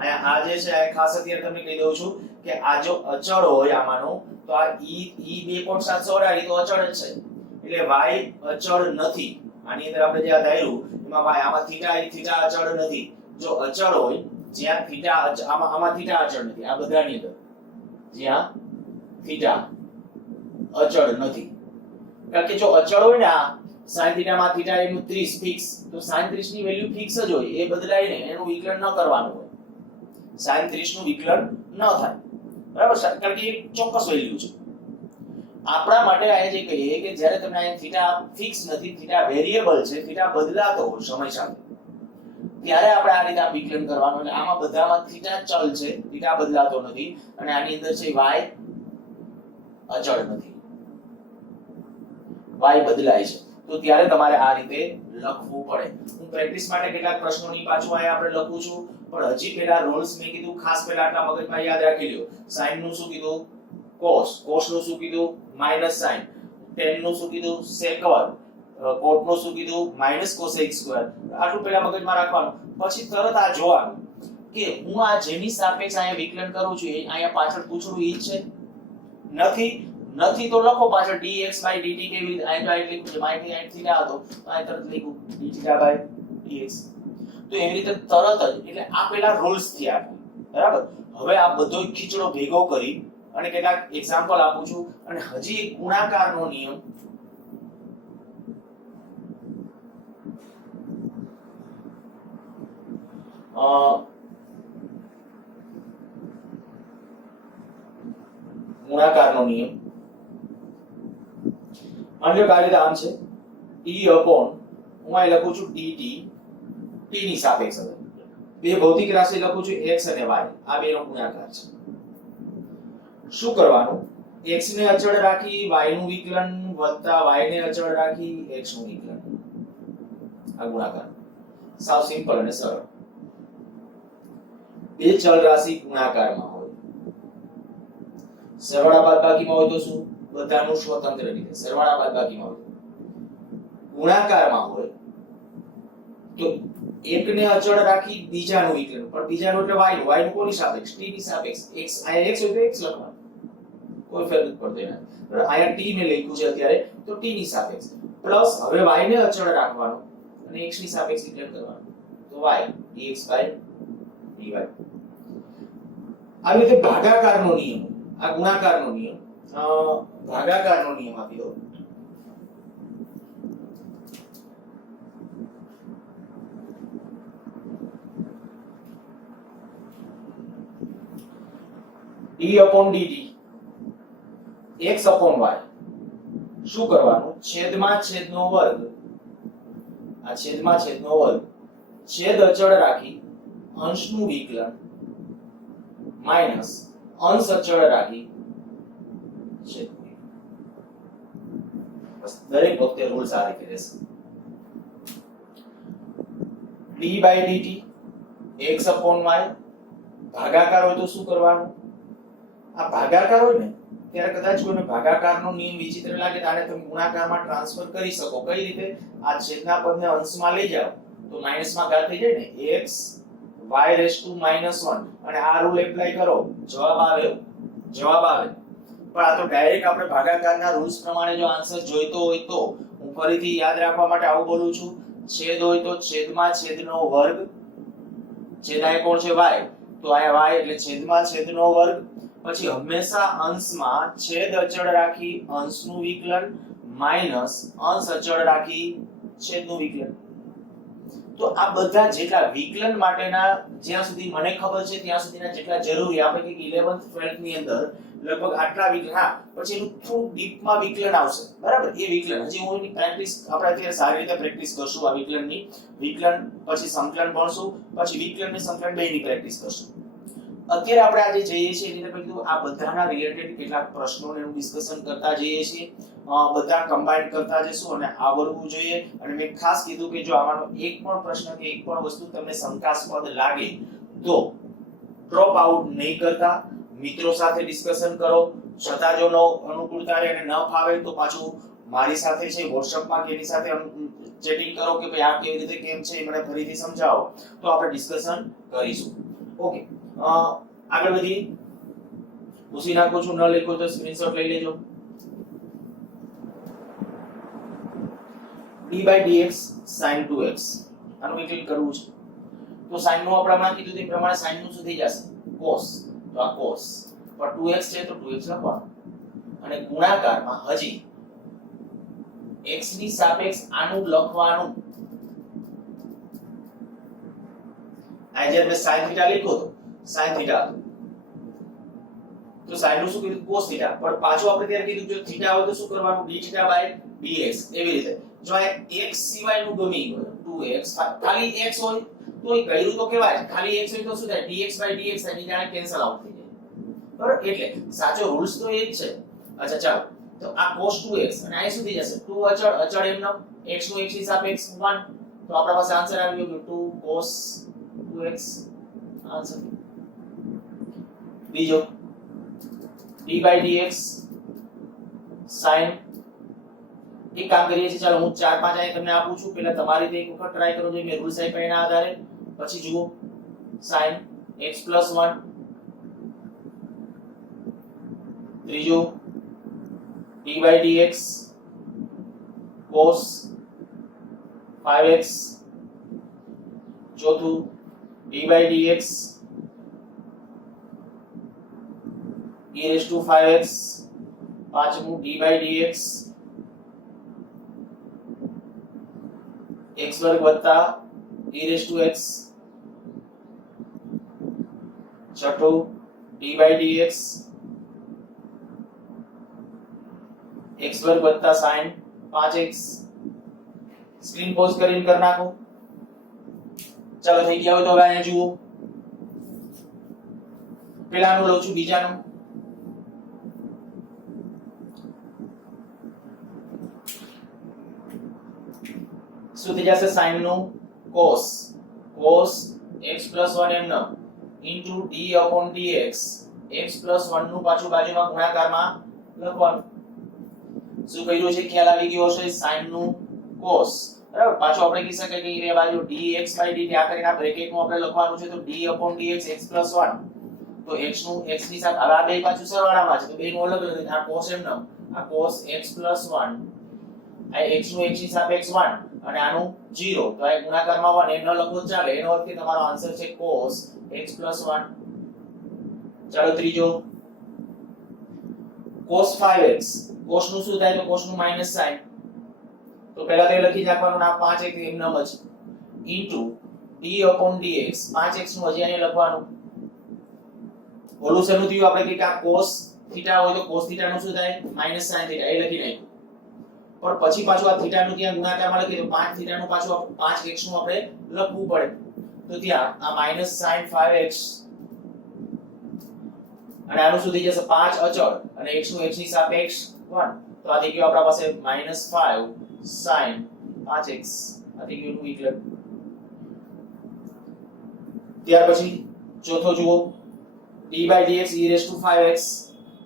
આ જે છે આ ખાસ અત્યારે તમને કહી દઉં છું કે આ જો અચળ હોય આમાંનો તો આ e 2.7 તો અચળ જ છે, એટલે y અચળ નથી. આની અંદર આપણે જે આ ધાર્યું એમાં y આમાં θ અચળ નથી. જો અચળ હોય જ્યાં θ આમાં θ અચળ નથી, આ બધાની અંદર જ્યાં θ અચળ નથી. કારણ કે જો અચળ હોય ને આ sin θ માં θ એનું 30 ફિક્સ, તો sin 30 ની વેલ્યુ ફિક્સ જ હોય, એ બદલાય નહીં, એનું વિકલન ન કરવાનું હોય. sin 30 નું વિકલન ન થાય, બરાબર? કારણ કે એ ચોક્કસ વેલ્યુ છે. આપણા માટે આ જે કહીએ કે જ્યારે તમને આ θ ફિક્સ નથી, θ વેરીએબલ છે, θ બદલાતો હોય સમય સાથે, ત્યારે આપણે આ રીતે વિકલન કરવાનું. એટલે આમાં બધામાં θ ચલ છે, θ બદલાતો નથી, અને આની અંદર છે y અચળ નથી, y બદલાય છે. તો ત્યારે તમારે આ રીતે લખવું પડે. હું પ્રેક્ટિસ માટે કેટલાક પ્રશ્નોની પાછું આ આપણે લખું છું, પણ હજી પહેલા રૂલ્સ મેં કીધું ખાસ પહેલા આટલા મગજમાં યાદ રાખી લ્યો. sin નું શું કીધું? cos નું શું કીધું? -sin. tan નું શું કીધું? sec વર્ગ. કોટ નું શું કીધું -cosec². આટલું પહેલા મગજમાં રાખવાનું, પછી તરત આ જોવાનું કે હું આ જેની સાપેક્ષ અહીંયા વિકલન કરું છું એ અહીંયા પાછળ પૂછડું ઈ છે નથી તો લખો પાછળ dx/dt કેવી રીતે અહીંયા તો લખ્યું છે માઇનસ θ હતો તો આ તરત લખ્યું dθ/dx. તો એવી રીતે તરત જ એટલે આ પેલા રૂલ્સ થયા બરાબર. હવે આ બધો ખીચડો ભેગો કરી અને કેટલાક એક્ઝામ્પલ આપું છું અને હજી એક ગુણાકારનો નિયમ ગુણાકારનો નિયમ માની લો કે આ રીતે આમ છે e upon હું અહીં લખું છું dt t ની સાપેક્ષ હવે બે ભૌતિક રાશિ લખું છું x અને y આ બેનો ગુણાકાર છે. શું કરવાનું x ને અચળ રાખી y નું વિકલન વત્તા y ને અચળ રાખી x નું વિકલન. આ ગુણાકાર સાવ સિમ્પલ અને સરળ. બે ચલ રાશિ ગુણાકારમાં હોય સરવાળા બાદબાકીમાં હોય તો શું બધાનું સ્વતંત્ર રીતે સરવાળા બાદબાકીમાં હોય. ગુણાકારમાં હોય તો એકને અચળ રાખી બીજાનું વિકલન પણ બીજાનું એટલે y નું કોની સાપેક્ષ t ની સાપેક્ષ x આયા x હોય તો x લખવાનું કોઈ ફેર નથી પડતો એના બરાબર. આયા t ને લખ્યું છે અત્યારે તો t ની સાપેક્ષ પ્લસ હવે y ને અચળ રાખવાનો અને x ની સાપેક્ષ વિકલન કરવાનું તો y dx/dy. આવી રીતે ભાગાકારનો નિયમ આ ગુણાકારનો નિયમ ભાગાકારનો નિયમ આપી દો. d/dt x/y શું કરવાનું છેદમાં છેદનો વર્ગ આ છેદમાં છેદનો વર્ગ છેદ અચળ રાખી અંશનું વિકલન માઈનસ અંશ અચળ રાખી છેદનું વિકલન. બસ દરેક વખતે રૂલ્સ આ રીતે રહેશે. d/dt x/y ભાગાકાર હોય તો શું કરવાનું આ ભાગાકાર હોય ને ત્યારે કદાચ કોઈને ભાગાકારનો નિયમ વિચિત્ર લાગે તો આને તમે ગુણાકારમાં ટ્રાન્સફર કરી શકો. કઈ રીતે આ છેદના પદને અંશમાં લઈ જાઓ તો માઈનસમાં ઘાત થઈ જાય ને x y⁻⁻1 અને આ રૂલ એપ્લાય કરો જવાબ આવે. પણ આ તો ડાયરેક્ટ આપણે ભાગાકારના રૂલ્સ પ્રમાણે જો આન્સર જોઈતો હોય તો હું ફરીથી યાદ રાખવા માટે આવું બોલું છું છેદ હોય તો છેદમાં છેદનો વર્ગ છેદ આ કોણ છે y તો આ y એટલે છેદમાં છેદનો વર્ગ પછી હંમેશા અંશમાં છેદ અચળ રાખી અંશનું વિકલન માઈનસ અંશ અચળ રાખી છેદનું વિકલન. તો આ બધા જેટલા વિકલન માટેના જ્યાં સુધી મને ખબર છે ત્યાં સુધીના જેટલા જરૂરી આપણે કે 11th 12th ની અંદર લગભગ આટલા વિકલન હા પછી એનું થોડું ડીપમાં વિકલન આવશે બરાબર. એ વિકલન હજી હું એની પ્રેક્ટિસ આપણે અત્યારે સારી રીતે પ્રેક્ટિસ કરશું આ વિકલનની વિકલન પછી સંકલન ભણશું પછી વિકલન ને સંકલન બેયની પ્રેક્ટિસ કરશું. અત્યારે આપણે આજે જઈએ છીએ એટલે મેં કીધું આ બધાના રિલેટેડ કેટલાક પ્રશ્નોનું ડિસ્કશન કરતા જઈએ છીએ બધા કમ્બાઈન કરતા જઈશું અને આવડવું જોઈએ. અને મેં ખાસ કીધું કે જો આમાંનો એક પણ પ્રશ્ન કે એક પણ વસ્તુ તમને શંકાસ્પદ લાગે તો ડ્રોપ આઉટ નહીં કરતા મિત્રો સાથે ડિસ્કશન કરો. છતાં જો અનુકૂળતા રહે અને ન ફાવે તો પાછું મારી સાથે છે વોટ્સએપમાં કે એની સાથે ચેટિંગ કરો કે ભાઈ આ કેવી રીતે કેમ છે મને ફરીથી સમજાવો તો આપણે ડિસ્કશન કરીશું. ઓકે આગળ વધીએ. પૂછી નાખું છું ન લખ્યું તો સ્ક્રીનશોટ લઈ લેજો. d/dx sin 2x આનું વિકલન કરવું છે તો sin નું આપણે હમણાં કીધું તે પ્રમાણે sin નું શું થઈ જશે cos તો આ cos પણ 2x છે તો 2x લખવાનું અને ગુણાકારમાં હજી x ની સાપેક્ષ આનું લખવાનું. આ જે મેં sin θ લખ્યો તો sin θ તો sin નું શું કીધું cos θ પણ પાછું આપણે ત્યારે કીધું જો θ હોય તો શું કરવાનું dθ/dx એવી રીતે. જો આ x સિવાયનું ગમી ગયું 2x ખાલી x હોય તો એ કર્યું તો કેવાય ખાલી x હોય તો શું થાય dx/dx એની જાણે કેન્સલ આઉટ થઈ જાય બરાબર. એટલે સાચો રૂલ્સ તો એ જ છે. અચ્છા ચાલો તો આ cos 2x અને આ શું થઈ જશે 2 અચળ એમનો x નું x ની સાપેક્ષ 1 તો આપણા પાસે આન્સર આવી ગયો 2 cos 2x આન્સર. બીજો d/dx sin એક કામ કરીએ છીએ, ચાલો હું 4 5 અહીંયા તમને આપું છું, પહેલા તમારી રીતે એક વખત ટ્રાય કરો જો મેં રૂલ્સ આપ્યા એના આધારે, પછી જુઓ sin x + 1, ત્રીજું d/dx cos 5x, ચોથું d/dx e⁵ પાંચમું d/dx x² e⁻x, છઠ્ઠું d/dx x² sin 5x. Screen pose કરીને કરી નાખો. ચાલો થઈ ગયા હોય તો હવે અહીંયા જુઓ, પેલાનું લઉં છું બીજાનું. શું થઈ જશે? sin નું cos x + 1 એમ ઇન્ટુ d/dx x + 1 નું પાછું બાજુમાં ગુણાકારમાં લખવાનું. શું કર્યું છે ખ્યાલ આવી ગયો હશે? sin નું cos, બરાબર. પાછું આપણે કહી શકાય કે એ બાજુ dx/dt આ કરીને આ બ્રેકેટમાં આપણે લખવાનું છે, તો d/dx x + 1, તો x નું x ની સાથે હવે આ બે પાછું સરવાળામાં છે, તો બેનું અલગ અલગ આ cos એમ આ cos x + 1, આ x નું x ની સાપેક્ષ 1 અને આનું 0, તો આ ગુણાકારમાં 1 એ ન લખો ચાલે, એનો અર્થ કે તમારો આન્સર છે cos x + 1. ચાલો ત્રીજો cos 5x, cos નું શું થાય? તો cos નું માઈનસ સાઈન, તો પહેલા તે લખી નાખવાનું ના 5x એમનામ જ ઇન્ટુ d/dx 5x નું હજી અહીંયા લખવાનું. ઓલું શેનું થયું? આપણે કે આ cos થીટા હોય તો cos થીટા નું શું થાય? માઈનસ સાઈન થીટા, એ લખી નાખ્યું. પણ પછી પાછું આ થીટા નું ત્યાં ગુણાકારમાં લખી તો 5 થીટા નું પાછું 5x નું આપણે લખવું પડે, તો ત્યાં આ માઈનસ sin 5x અને આનું શું થઈ જશે? 5 અચળ અને x નું x ની સાપેક્ષ 1, તો આ થઈ ગયું આપણા પાસે -5 sin 5x, આ થઈ ગયું એનું ઇક્વેશન. ત્યાર પછી ચોથો જુઓ d/dx e⁵x,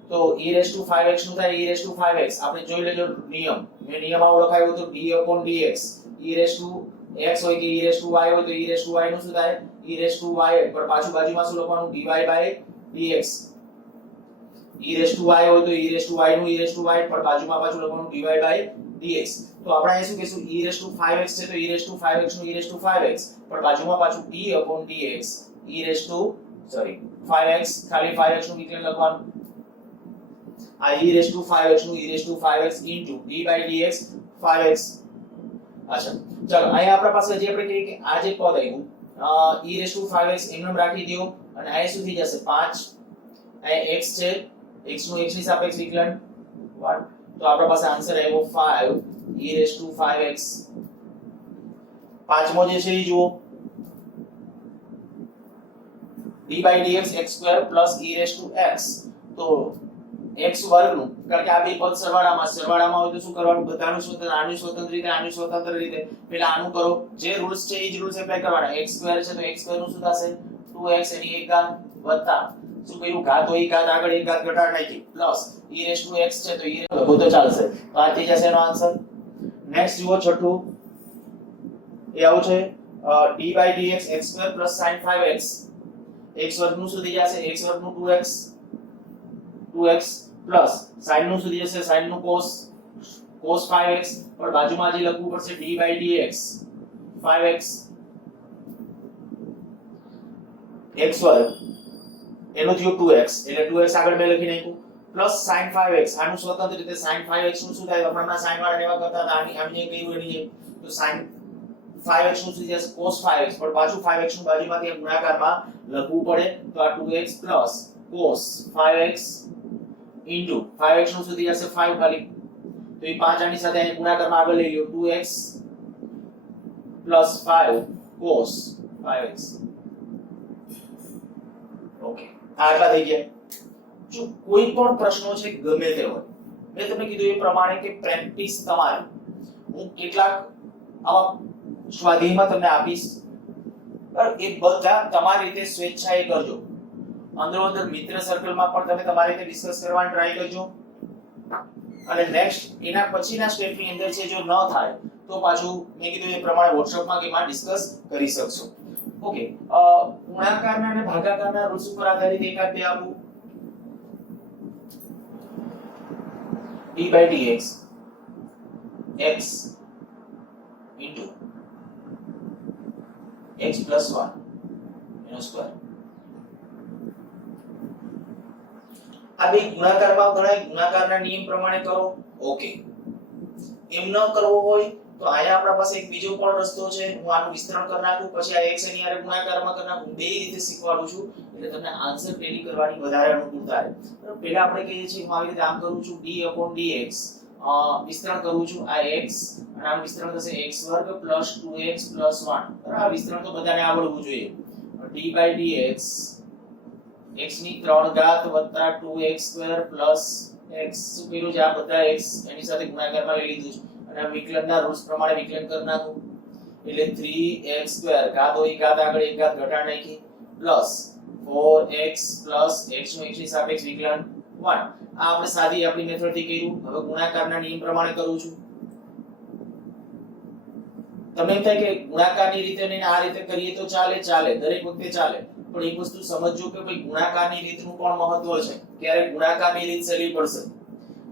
તો e⁵x નું થાય e⁵x. આપણે જોઈ લેજો નિયમ, મેં નિયમ આવો લખાયો તો d/dx e⁻x હોય કે e⁻y હોય તો e⁻y નું શું થાય? e⁻y, પણ પાછું બાજુમાં શું લખવાનું? dy/dx. e⁻y હોય તો e⁻y નું e⁻y, પણ બાજુમાં પાછું લખવાનું dy/dx. તો આપણે અહીં શું કહીશું? e⁵x છે તો e⁵x નું e⁵x, પણ બાજુમાં પાછું d/dx 5x, ખાલી 5x નું વિકલન લખવાનું. આ e⁵x નું e⁵x ઇન્ટુ d/dx 5x. અચ્છા ચાલો અહીંયા આપણા પાસે જે આપણે કહીએ કે આ જે પદ આવ્યું e⁵x એમનેમ રાખી દો, અને આ શું થઈ જશે? 5, અહીંયા x છે, x નું x ની સાપેક્ષ વિકલન 1, તો આપણા પાસે આન્સર આવ્યો 5 e⁵x. પાંચમો જે છે એ જુઓ d/dx x² + e⁻x, તો x વર્ગનું, કારણ કે આ બે પદ સરવાળામાં હોય તો શું કરવાનું? બધાનું સ્વતંત્ર, આનું સ્વતંત્ર રીતે, આનું સ્વતંત્ર રીતે. પહેલા આનું કરો, જે રૂલ્સ છે એ જ રૂલ્સ એપ્લાય કરવાના. x² છે તો x² નું શું થશે? 2x એની એક ઘાત વત્તા શું કર્યું? ઘાત હોય ઘાત આગળ એક ઘાત ઘટાડ નાખી પ્લસ e⁻x છે તો e લખો તો ચાલશે, તો આ થઈ જશે એનો આન્સર. નેક્સ્ટ જુઓ છઠ્ઠું, એ આવું છે d/dx x² + sin 5x, x વર્ગનું શું થઈ જશે? x વર્ગનું 2x પ્લસ sin નું શું થઈ જશે? sin નું cos 5x, પણ બાજુમાં જે લખવું પડશે d/dx 5x x વર્ગ એનું થયું 2x, એટલે 2x આગળ મેં લખી નાખ્યું પ્લસ sin 5x, આનું સ્વતંત્ર રીતે sin 5x નું શું થાય? હમણાં sin વાળા એવા કરતા હતા, આની જે કર્યું એની જેમ, તો sin 5x નું શું થશે? cos 5x, પણ પાછું 5x નું બાજુમાંથી ગુણાકારમાં લખવું પડે, તો આ 2x plus cos 5x into 5x નું શું થઈ જશે? 5 ખાલી, તો એ 5 આની સાથે અહીં ગુણાકારમાં આગળ લઈ લ્યો, 2x + 5 cos 5x. ઓકે, આટલા થઈ ગયા. જો કોઈ પણ પ્રશ્નો છે ગમે તે હોય, મેં તમને કીધું એ પ્રમાણે કે પ્રેક્ટિસ તમારી, હું કેટલાક આવા સ્વાધ્યાયમાં તમને આપીશ, એ બધા તમારી રીતે સ્વેચ્છાએ કરજો. અંદરો અંદર મિત્ર સર્કલમાં પણ તમે તમારી રીતે ડિસ્કસ કરવાની ટ્રાય કરજો. અને નેક્સ્ટ એના પછીના સ્ટેપની અંદર છે જો ન થાય તો પાછું મેં કીધું એ પ્રમાણે WhatsApp માં કે માં ડિસ્કસ કરી શકશો. ઓકે, ગુણાકારના અને ભાગાકારના રૂલ્સ ઉપર આધારિત એકાદ બે આપું. d/dx x into x plus 1 એનો સ્ક્વેર. આ બે ગુણાકારમાં ગણાય, ગુણાકારના નિયમ પ્રમાણે કરો. ઓકે, એમ ન કરવો હોય તો આયા આપણા પાસે એક બીજો પણ રસ્તો છે. હું આનું વિસ્તરણ કરી નાખું, પછી આ x એની હારે ગુણાકારમાં કરી નાખું. બે રીતે શીખવાડું છું એટલે તમને આન્સર ટેલી કરવાની વધારે અનુકૂળતા રહે. પહેલા આપણે કહીએ છીએ હું આવી રીતે આમ કરું છું d/dx, વિસ્તરણ કરું છું આ x અને આનું વિસ્તરણ થશે x² + 2x + 1. બરાબર, આ વિસ્તરણ તો બધાને આવડવું જોઈએ. d/dx x ની 3 ઘાત વત્તા 2x² પ્લસ x, શું કર્યું છે આ બધા x એની સાથે ગુણાકારમાં લઈ લીધું છે અને આ વિકલનના રૂલ્સ પ્રમાણે વિકલન કરી નાખું એટલે 3x² ઘાત હોય ઘાત આગળ એક ઘાત ઘટાડ નાખી પ્લસ 4x પ્લસ x નું x ની સાપેક્ષ વિકલન 1. આ આપણે સાદી આપણી મેથડથી કર્યું. હવે ગુણાકારના નિયમ પ્રમાણે કરું છું. તમે એમ થાય કે ગુણાકારની રીતે ને આ રીતે કરીએ તો ચાલે, દરેક વખતે ચાલે, પણ એક વસ્તુ સમજજો કે ભાઈ ગુણાકારની રીતનું પણ મહત્વ છે. ક્યારેક ગુણાકારની રીત સહેલી પડશે,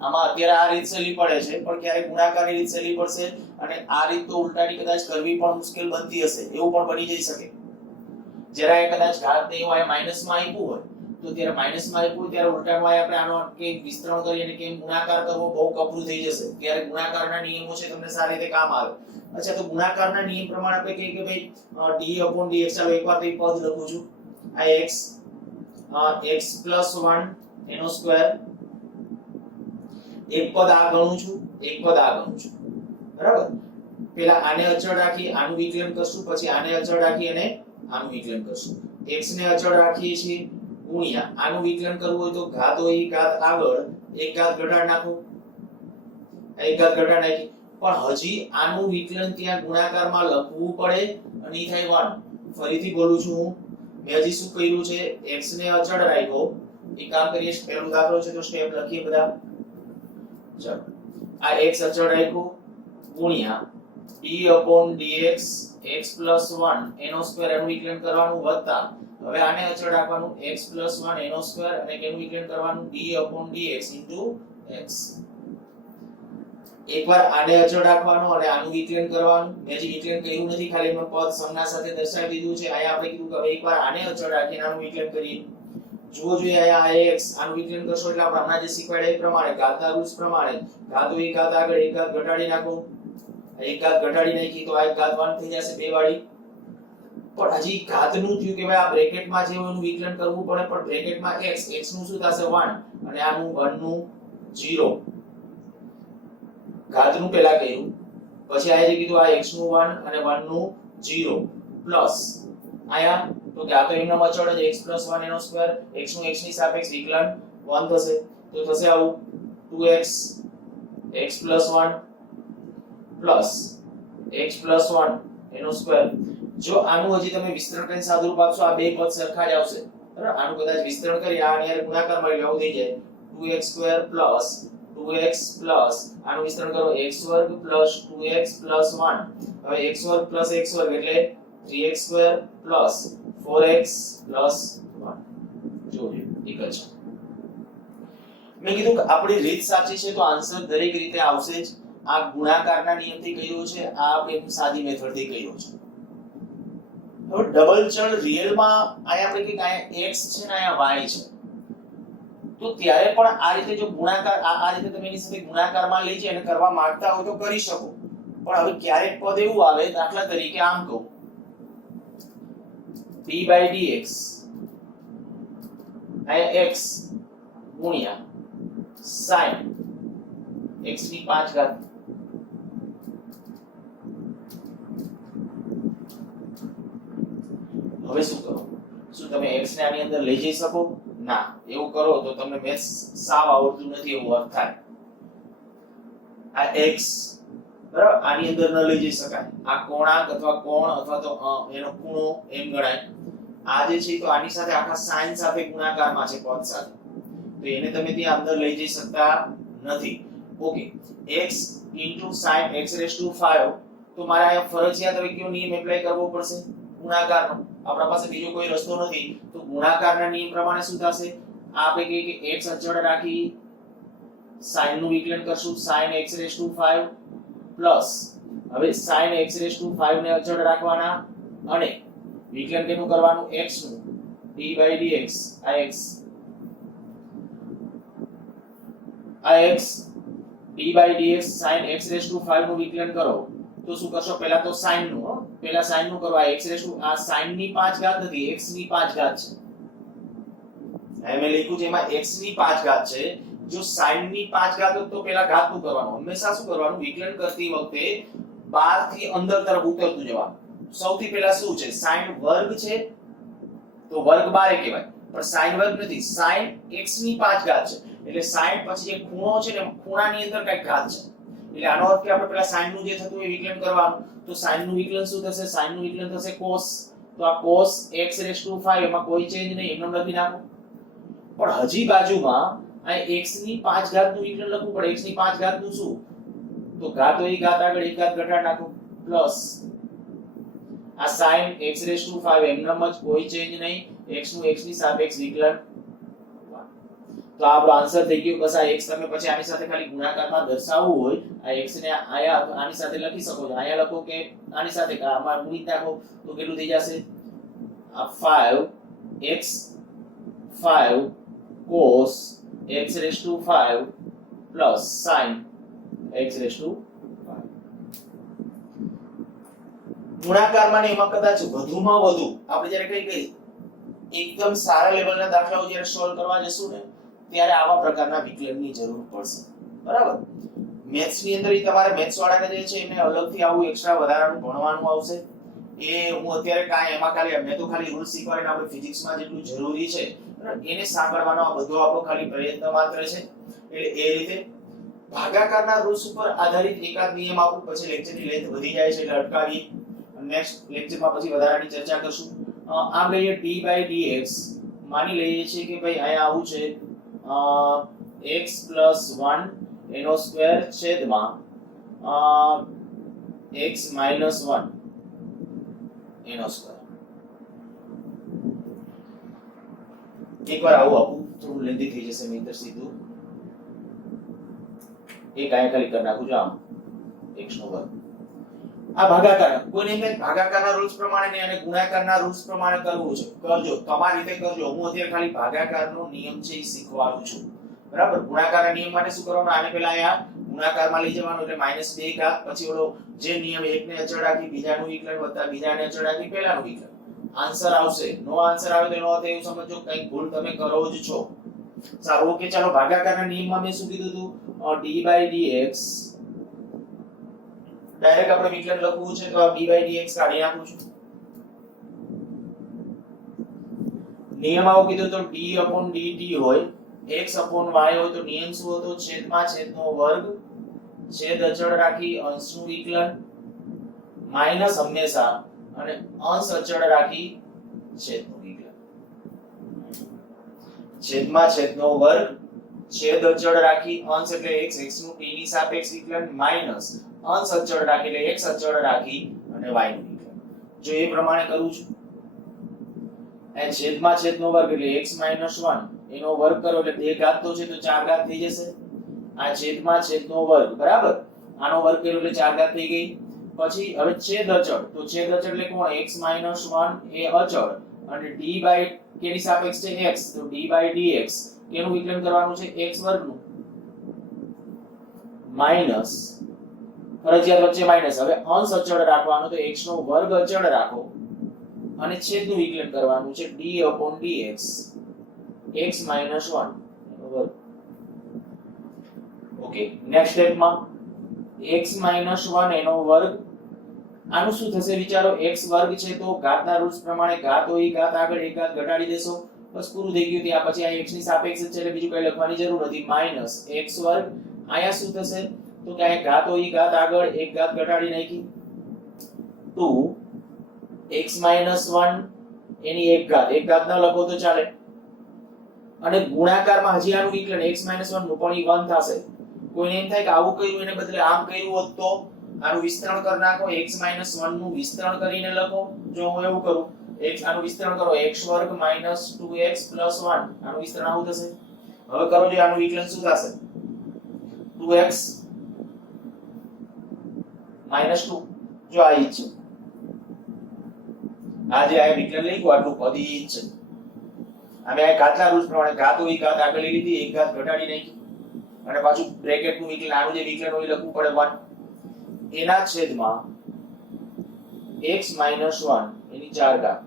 આમાં અત્યારે આ રીત સહેલી પડે છે, પણ ક્યારેક ગુણાકારની રીત સહેલી પડશે અને આ રીત તો ઉલટાની કદાચ કરવી પણ મુશ્કેલ બનતી હશે, એવું પણ બની જઈ શકે. જ્યારે કદાચ ઘાત નહીં હોય માઈનસમાં આપ્યું હોય તો ત્યારે માઈનસમાં આપ્યું ત્યારે ઉલટાનું હોય આપણે આનો કે વિસ્તરણ કરી અને કેમ ગુણાકાર કરવો બહુ કપરું થઈ જશે. ત્યારે ગુણાકારના નિયમો છે તમને સારી રીતે કામ આવે. અચ્છા, તો ગુણાકારના નિયમ પ્રમાણે આપણે કહીએ કે ભાઈ d/dx, ચાલો એકવાર તો પદ લખું છું. આ x + 1 એનો સ્ક્વેર, એક પદ આ ગણું છું, એક પદ આ ગણું છું. બરાબર, પહેલા આને અચળ રાખી આનું વિકલન કરશું, પછી આને અચળ રાખી અને આનું વિકલન કરશું. x ને અચળ રાખીએ છીએ ગુણ્યા આનું વિકલન કરવું હોય તો ઘાત હોય ઘાત આગળ એક ઘાત ઘટાડ નાખો, એક ઘાત ઘટાડ નાખી. પણ હજી આનું વિકલન ત્યાં ગુણાકારમાં લખવું પડે અને ઈ થાય 1. ફરીથી બોલું છું હું, મેં હજી શું કર્યું છે, x ને અચળ રાખ્યો. એક કામ કરીએ, પહેલો દાખલો છે તો સ્ટેપ લખીએ બધા. ચાલો, આ x અચળ રાખ્યો ગુણ્યા d/dx x + 1 એનો સ્ક્વેર એનું વિકલન કરવાનું વત્તા હવે આને અચળ રાખવાનું x + 1 એનો સ્ક્વેર અને કેનું વિકલન કરવાનું d/dx x. એકવાર આને અચળ રાખવાનો અને આનું વિકલન કરવાનું. મેં જે વિકલન કર્યું નથી, ખાલી મેં પદ સંજ્ઞા સાથે દર્શાવી દીધું છે. અહીંયા આપણે કીધું કે હવે એકવાર આને અચળ રાખીને આનું વિકલન કરીએ. જુઓ જોઈએ અહીંયા x આનું વિકલન કરશો એટલે આપણે હમણાં જે શીખવાડ્યા એ પ્રમાણે ઘાતના રૂલ્સ પ્રમાણે ઘાત હોય ઘાત આગળ એક ઘાત ઘટાડી નાખો. એક ઘાત ઘટાડી નાખી તો આ એક ઘાત 1 થઈ જશે, બે વાળી. પણ હજી ઘાતનું થયું કે ભાઈ આ બ્રેકેટમાં જે એનું વિકલન કરવું પડે, પણ બ્રેકેટમાં x નું શું થશે 1 અને આનું 1 નું 0. ઘાતનું પહેલા કર્યું, પછી આ જે કીધું આ x નું 1 અને 1 નું 0 પ્લસ આયા તો કે આ તો એમનો અચળ છે x + 1 એનો સ્ક્વેર, x નું x ની સાપેક્ષ વિકલન 1 થશે તો થશે આવું 2x x + 1 પ્લસ x + 1 એનો સ્ક્વેર. જો આનું હજી તમે વિસ્તરણ કરીને સાદુરૂપ આપશો આ બે પદ સરખા જ આવશે. બરાબર, આનું કદાચ વિસ્તરણ કરી આની હારે ગુણાકાર મળી આવું થઈ જાય 2x² પ્લસ 2x પ્લસ આનું વિસ્તરણ કરો x² પ્લસ 2x પ્લસ 1. હવે x² પ્લસ x² એટલે 3x² પ્લસ 4x પ્લસ 1. જોજો એક જ મેં કીધું કે આપણી રીત સાચી છે તો આન્સર દરેક રીતે આવશે જ. આ ગુણાકારના નિયમથી કર્યો છે, આ આપણે સાદી મેથડથી કર્યો છે. હવે ડબલ ચલ રિયલમાં આયા આપણે કે આયા x છે ને આયા y છે, તો ત્યારે પણ આ રીતે જો ગુણાકાર આ રીતે તમે એની સાથે ગુણાકારમાં લઈ જઈને કરવા માંગતા હો તો કરી શકો. પણ હવે ક્યારેક પદ એવું આવે, દાખલા તરીકે આમ કહું d/dx આયા x ગુણ્યા sin x ની 5 ઘાત. હવે શું કરો? શું તમે x ને આની અંદર લઈ જઈ શકો? ના, એવું કરો તો તમને મેથ્સ સાવ આવડતું નથી એવું અર્થ થાય. આ x બરાબર આની અંદર ન લઈ જઈ શકાય. આ કોણાંક અથવા કોણ અથવા તો એનો ખૂણો એમ ગણાય. આ જે છે તો આની સાથે આખા sin સાથે ગુણાકારમાં છે પદ સાથે, તો એને તમે ત્યાં અંદર લઈ જઈ શકતા નથી. ઓકે x sin x⁵ તો મારે અહીંયા ફરજિયાત હવે કયો નિયમ એપ્લાય કરવો પડશે ગુણાકારનો આપણા પાસે બીજો કોઈ રસ્તો નથી તો ગુણાકારના નિયમ પ્રમાણે શું થશે આપણે કહીએ કે x અચળ રાખી sin નું વિકલન કરશું sin x⁵ પ્લસ હવે sin x⁵ ને અચળ રાખવાના અને વિકલન કેનું કરવાનું x નું d/dx આ x d/dx sin x⁵ નું વિકલન કરો તો શું કરશો પહેલા તો sin નું કરો આ આ sin ની 5 ઘાત નથી x ની 5 ઘાત છે અહીં મેં લખ્યું છે એમાં x ની 5 ઘાત છે જો sin ની 5 ઘાત હોય તો પહેલા ઘાત નું કરવાનું હંમેશા શું કરવાનું વિકલન કરતી વખતે 12 થી અંદર તરફ ઉતરતું જવાનું સૌથી પહેલા શું છે sin વર્ગ છે તો વર્ગ 12 કહેવાય પણ sin વર્ગ નથી sin x ની 5 ઘાત છે એટલે sin પછી જે ખૂણો છે ને ખૂણાની અંદર કઈક ઘાત છે એટલે આનો અર્થ કે આપણે પહેલા sin નું જે થતું એ વિકલન કરવાનું તો sin નું વિકલન શું થશે sin નું વિકલન થશે cos તો આ cos x⁵ એમાં કોઈ ચેન્જ નહીં એમનો લખી નાખો પણ હજી બાજુમાં આ x ની 5 ઘાત નું વિકલન લખવું પડે x ની 5 ઘાત નું શું તો ઘાત હોય ઘાત આગળ એક ઘાત ઘટાડ નાખો પ્લસ આ sin x⁵ એમનામ જ કોઈ ચેન્જ નહીં x નું x ની સાપેક્ષ વિકલન તો આપણો આન્સર થઈ ગયો બસ આ x તમે પછી આની સાથે ખાલી ગુણાકારમાં દર્શાવવું હોય આ x ને આયા આની સાથે લખી શકો છો આયા લખો કે આની સાથે આમાં ગુણિત નાખો તો કેટલું થઈ જશે આ 5x 5 cos x⁵ plus sin x⁵ ગુણાકારમાં ને એમાં કદાચ વધુમાં વધુ આપણે જ્યારે કઈ એકદમ સારા લેવલના દાખલાઓ જ્યારે સોલ્વ કરવા જશું ને ત્યારે આવા પ્રકારના વિકલનની જરૂર પડશે બરાબર મેથ્સ ની અંદર તમારે મેથ્સ વાળા જે છે એમને અલગથી આવું એક્સ્ટ્રા વધારાનું ભણવાનું આવશે એ હું અત્યારે કાંઈ એમાં ખાલી મેં તો ખાલી રૂલ્સ શીખવાડીને આપણે ફિઝિક્સમાં જેટલું જરૂરી છે એને સાંભળવાનો આ બધો આપણો ખાલી પ્રયત્ન માત્ર છે એટલે એ રીતે ભાગાકારના રૂલ્સ ઉપર આધારિત એકાદ નિયમ આપું પછી લેક્ચરની લેન્થ વધી જાય છે એટલે અટકાવી નેક્સ્ટ લેક્ચરમાં પછી વધારાની ચર્ચા કરશું આમ લઈએ d/dx માની લઈએ છીએ કે ભાઈ અહીંયા આવું છે x + 1 એનો સ્ક્વેર છેદમાં x - 1 એનો સ્ક્વેર એકવાર આવું આપું થોડું લેન્ધી થઈ જશે મિત્ર સીધું એક આયા ખાલી કરી નાખું છું આમ x નો વર્ગ આ ભાગાકાર કોઈને એમ ભાગાકારના રૂલ્સ પ્રમાણે ને અને ગુણાકારના રૂલ્સ પ્રમાણે કરવું છે કરજો તમારી રીતે કરજો હું અત્યારે ખાલી ભાગાકારનો નિયમ છે એ શીખવાડું છું બરાબર ગુણાકારના નિયમ માટે શું કરવાનું આને પહેલા અહીંયા ગુણાકારમાં લઈ જવાનું એટલે -2 ઘાત પછી ઓલો જે નિયમ એકને અચળ રાખી બીજાનું વિકલન વત્તા બીજાને અચળ રાખી પહેલાનું વિકલન આન્સર આવશે નો આન્સર આવે તો એનો અર્થ એવું સમજો કંઈક ભૂલ તમે કરો જ છો સારું ઓકે ચાલો ભાગાકારના નિયમમાં મેં શું કીધું હતું d/dx ડાયરેક્ટ આપણે વિકલન લખવું છે તો આ d/dx કાઢી નાખું છું નિયમ આવો કીધું તો d/dt હોય x/y હોય તો નિયમ શું હતો છેદમાં છેદનો વર્ગ છેદ અચળ રાખી અંશનું વિકલન માઈનસ હંમેશા અને અંશ અચળ રાખી છેદનું વિકલન છેદમાં છેદનો વર્ગ છેદ અચળ રાખી અંશ એટલે x નું t ની સાપેક્ષ વિકલન માઈનસ અંશ અચળ રાખી એટલે x અચળ રાખી અને y નું વિકલન જો એ પ્રમાણે કરું છું અને છેદમાં છેદનો વર્ગ એટલે x - 1 એનો વર્ગ કરો એટલે 2 ઘાત તો છે તો 4 ઘાત થઈ જશે આ છેદમાં છેદનો વર્ગ બરાબર આનો વર્ગ કર્યો એટલે 4 ઘાત થઈ ગઈ પછી હવે છેદ અચળ તો છેદ અચળ એટલે કોણ x - 1 એ અચળ અને d બાય કેની સાપેક્ષ છે x તો d/dx એનું વિકલન કરવાનું છે x વર્ગનું માઈનસ ફરજિયાત વચ્ચે માઈનસ હવે અંશ અચળ રાખવાનો તો x નો વર્ગ અચળ રાખો અને છેદનું વિકલન કરવાનું છે d/dx x - 1 એનો વર્ગ ઓકે નેક્સ્ટ સ્ટેપમાં x - 1 એનો વર્ગ આનું શું થશે વિચારો x વર્ગ છે તો ઘાતના રૂલ્સ પ્રમાણે ઘાત હોય ઘાત આગળ એક ઘાત ઘટાડી દેશો બસ પૂરું થઈ ગયું ત્યાં પછી આ x ની સાપેક્ષ છે એટલે બીજું કઈ લખવાની જરૂર નથી માઈનસ x વર્ગ આયા શું થશે તો કે આ ઘાત હોય ઘાત આગળ એક ઘાત ઘટાડી નાખી 2 x - 1 એની એક ઘાત ન લખો તો ચાલે અને ગુણાકારમાં હજી આનું વિકલન x - 1 નું પણ 1 થશે કોઈને એમ થાય કે આવું કર્યું એને બદલે આમ કર્યું હોત તો આનું વિસ્તરણ કરી નાખો, x - 1 નું વિસ્તરણ કરીને લખો. જો હું એવું કરું, x આનું વિસ્તરણ કરો, x વર્ગ - 2x + 1 આનું વિસ્તરણ આવું થશે. હવે કરો જો આનું વિકલન શું થશે? 2x - 2. જો આ ઈ છે, આ જે આ વિકલન લખ્યું આટલું પદ ઈ છે. અમે આ ઘાતના રૂલ્સ પ્રમાણે ઘાત હોય ઘાત આગળ લઈ લીધી, એક ઘાત ઘટાડી નાખી અને પાછું બ્રેકેટ નું વિકલન આનું જે વિકલન હોય લખવું પડે 1 એના છેદમાં x - 1 એની 4 ઘાત.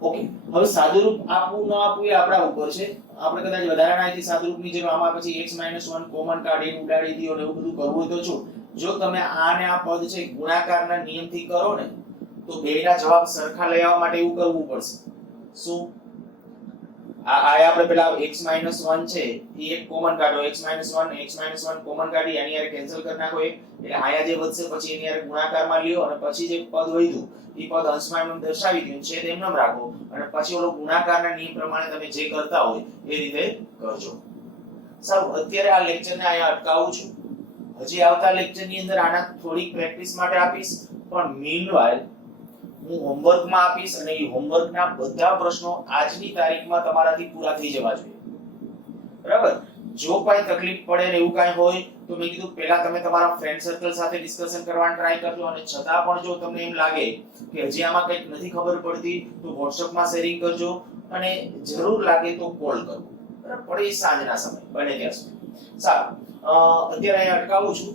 ઓકે, હવે સાદુરૂપ આપવું ન આપવું એ આપણા ઉપર છે. આપણે કદાચ વધારાના અહીંથી સાદુરૂપની જરૂર, આમાં પછી x - 1 કોમન કાઢીને ઉડાડી દો ને એવું બધું કરવું હોય તો જો તમે આ ને આ પદ છે ગુણાકારના નિયમથી કરો ને તો બેયના જવાબ સરખા લઈ આવવા માટે એવું કરવું પડશે. શું? આ આપણે પેલા x - 1 છે એ એક કોમન કાઢો, x - 1 કોમન કાઢી એની હારે કેન્સલ કરી નાખો એક, એટલે આયા જે વધશે પછી એની હારે ગુણાકારમાં લ્યો અને પછી જે પદ વધ્યું એ પદ અંશમાં એમ દર્શાવી દો, છે તેમ ન રાખો અને પછી ઓલો ગુણાકારના નિયમ પ્રમાણે તમે જે કરતા હોય એ રીતે કરજો. સારું, અત્યારે આ લેક્ચરને અહીંયા અટકાવું છું. હજી આવતા લેક્ચરની અંદર આના થોડીક પ્રેક્ટિસ માટે આપીશ, પણ મીનવાઇલ હું હોમવર્કમાં આપીશ અને એ હોમવર્કના બધા પ્રશ્નો આજની તારીખમાં તમારાથી પૂરા થઈ જવા જોઈએ. બરાબર? જો કોઈ તકલીફ પડે ને એવું કાંઈ હોય તો મેં કીધું પહેલા તમે તમારા ફ્રેન્ડ સર્કલ સાથે ડિસ્કશન કરવાનો ટ્રાય કરજો, અને છતાં પણ જો તમને એમ લાગે કે હજી આમાં કંઈક નથી ખબર પડતી તો વોટ્સએપમાં શેરિંગ કરજો અને જરૂર લાગે તો કોલ કરજો. બરાબર? પડે સાંજના સમય બને ત્યાં સુધી. સારું, અત્યારે અહીંયા અટકાવું છું.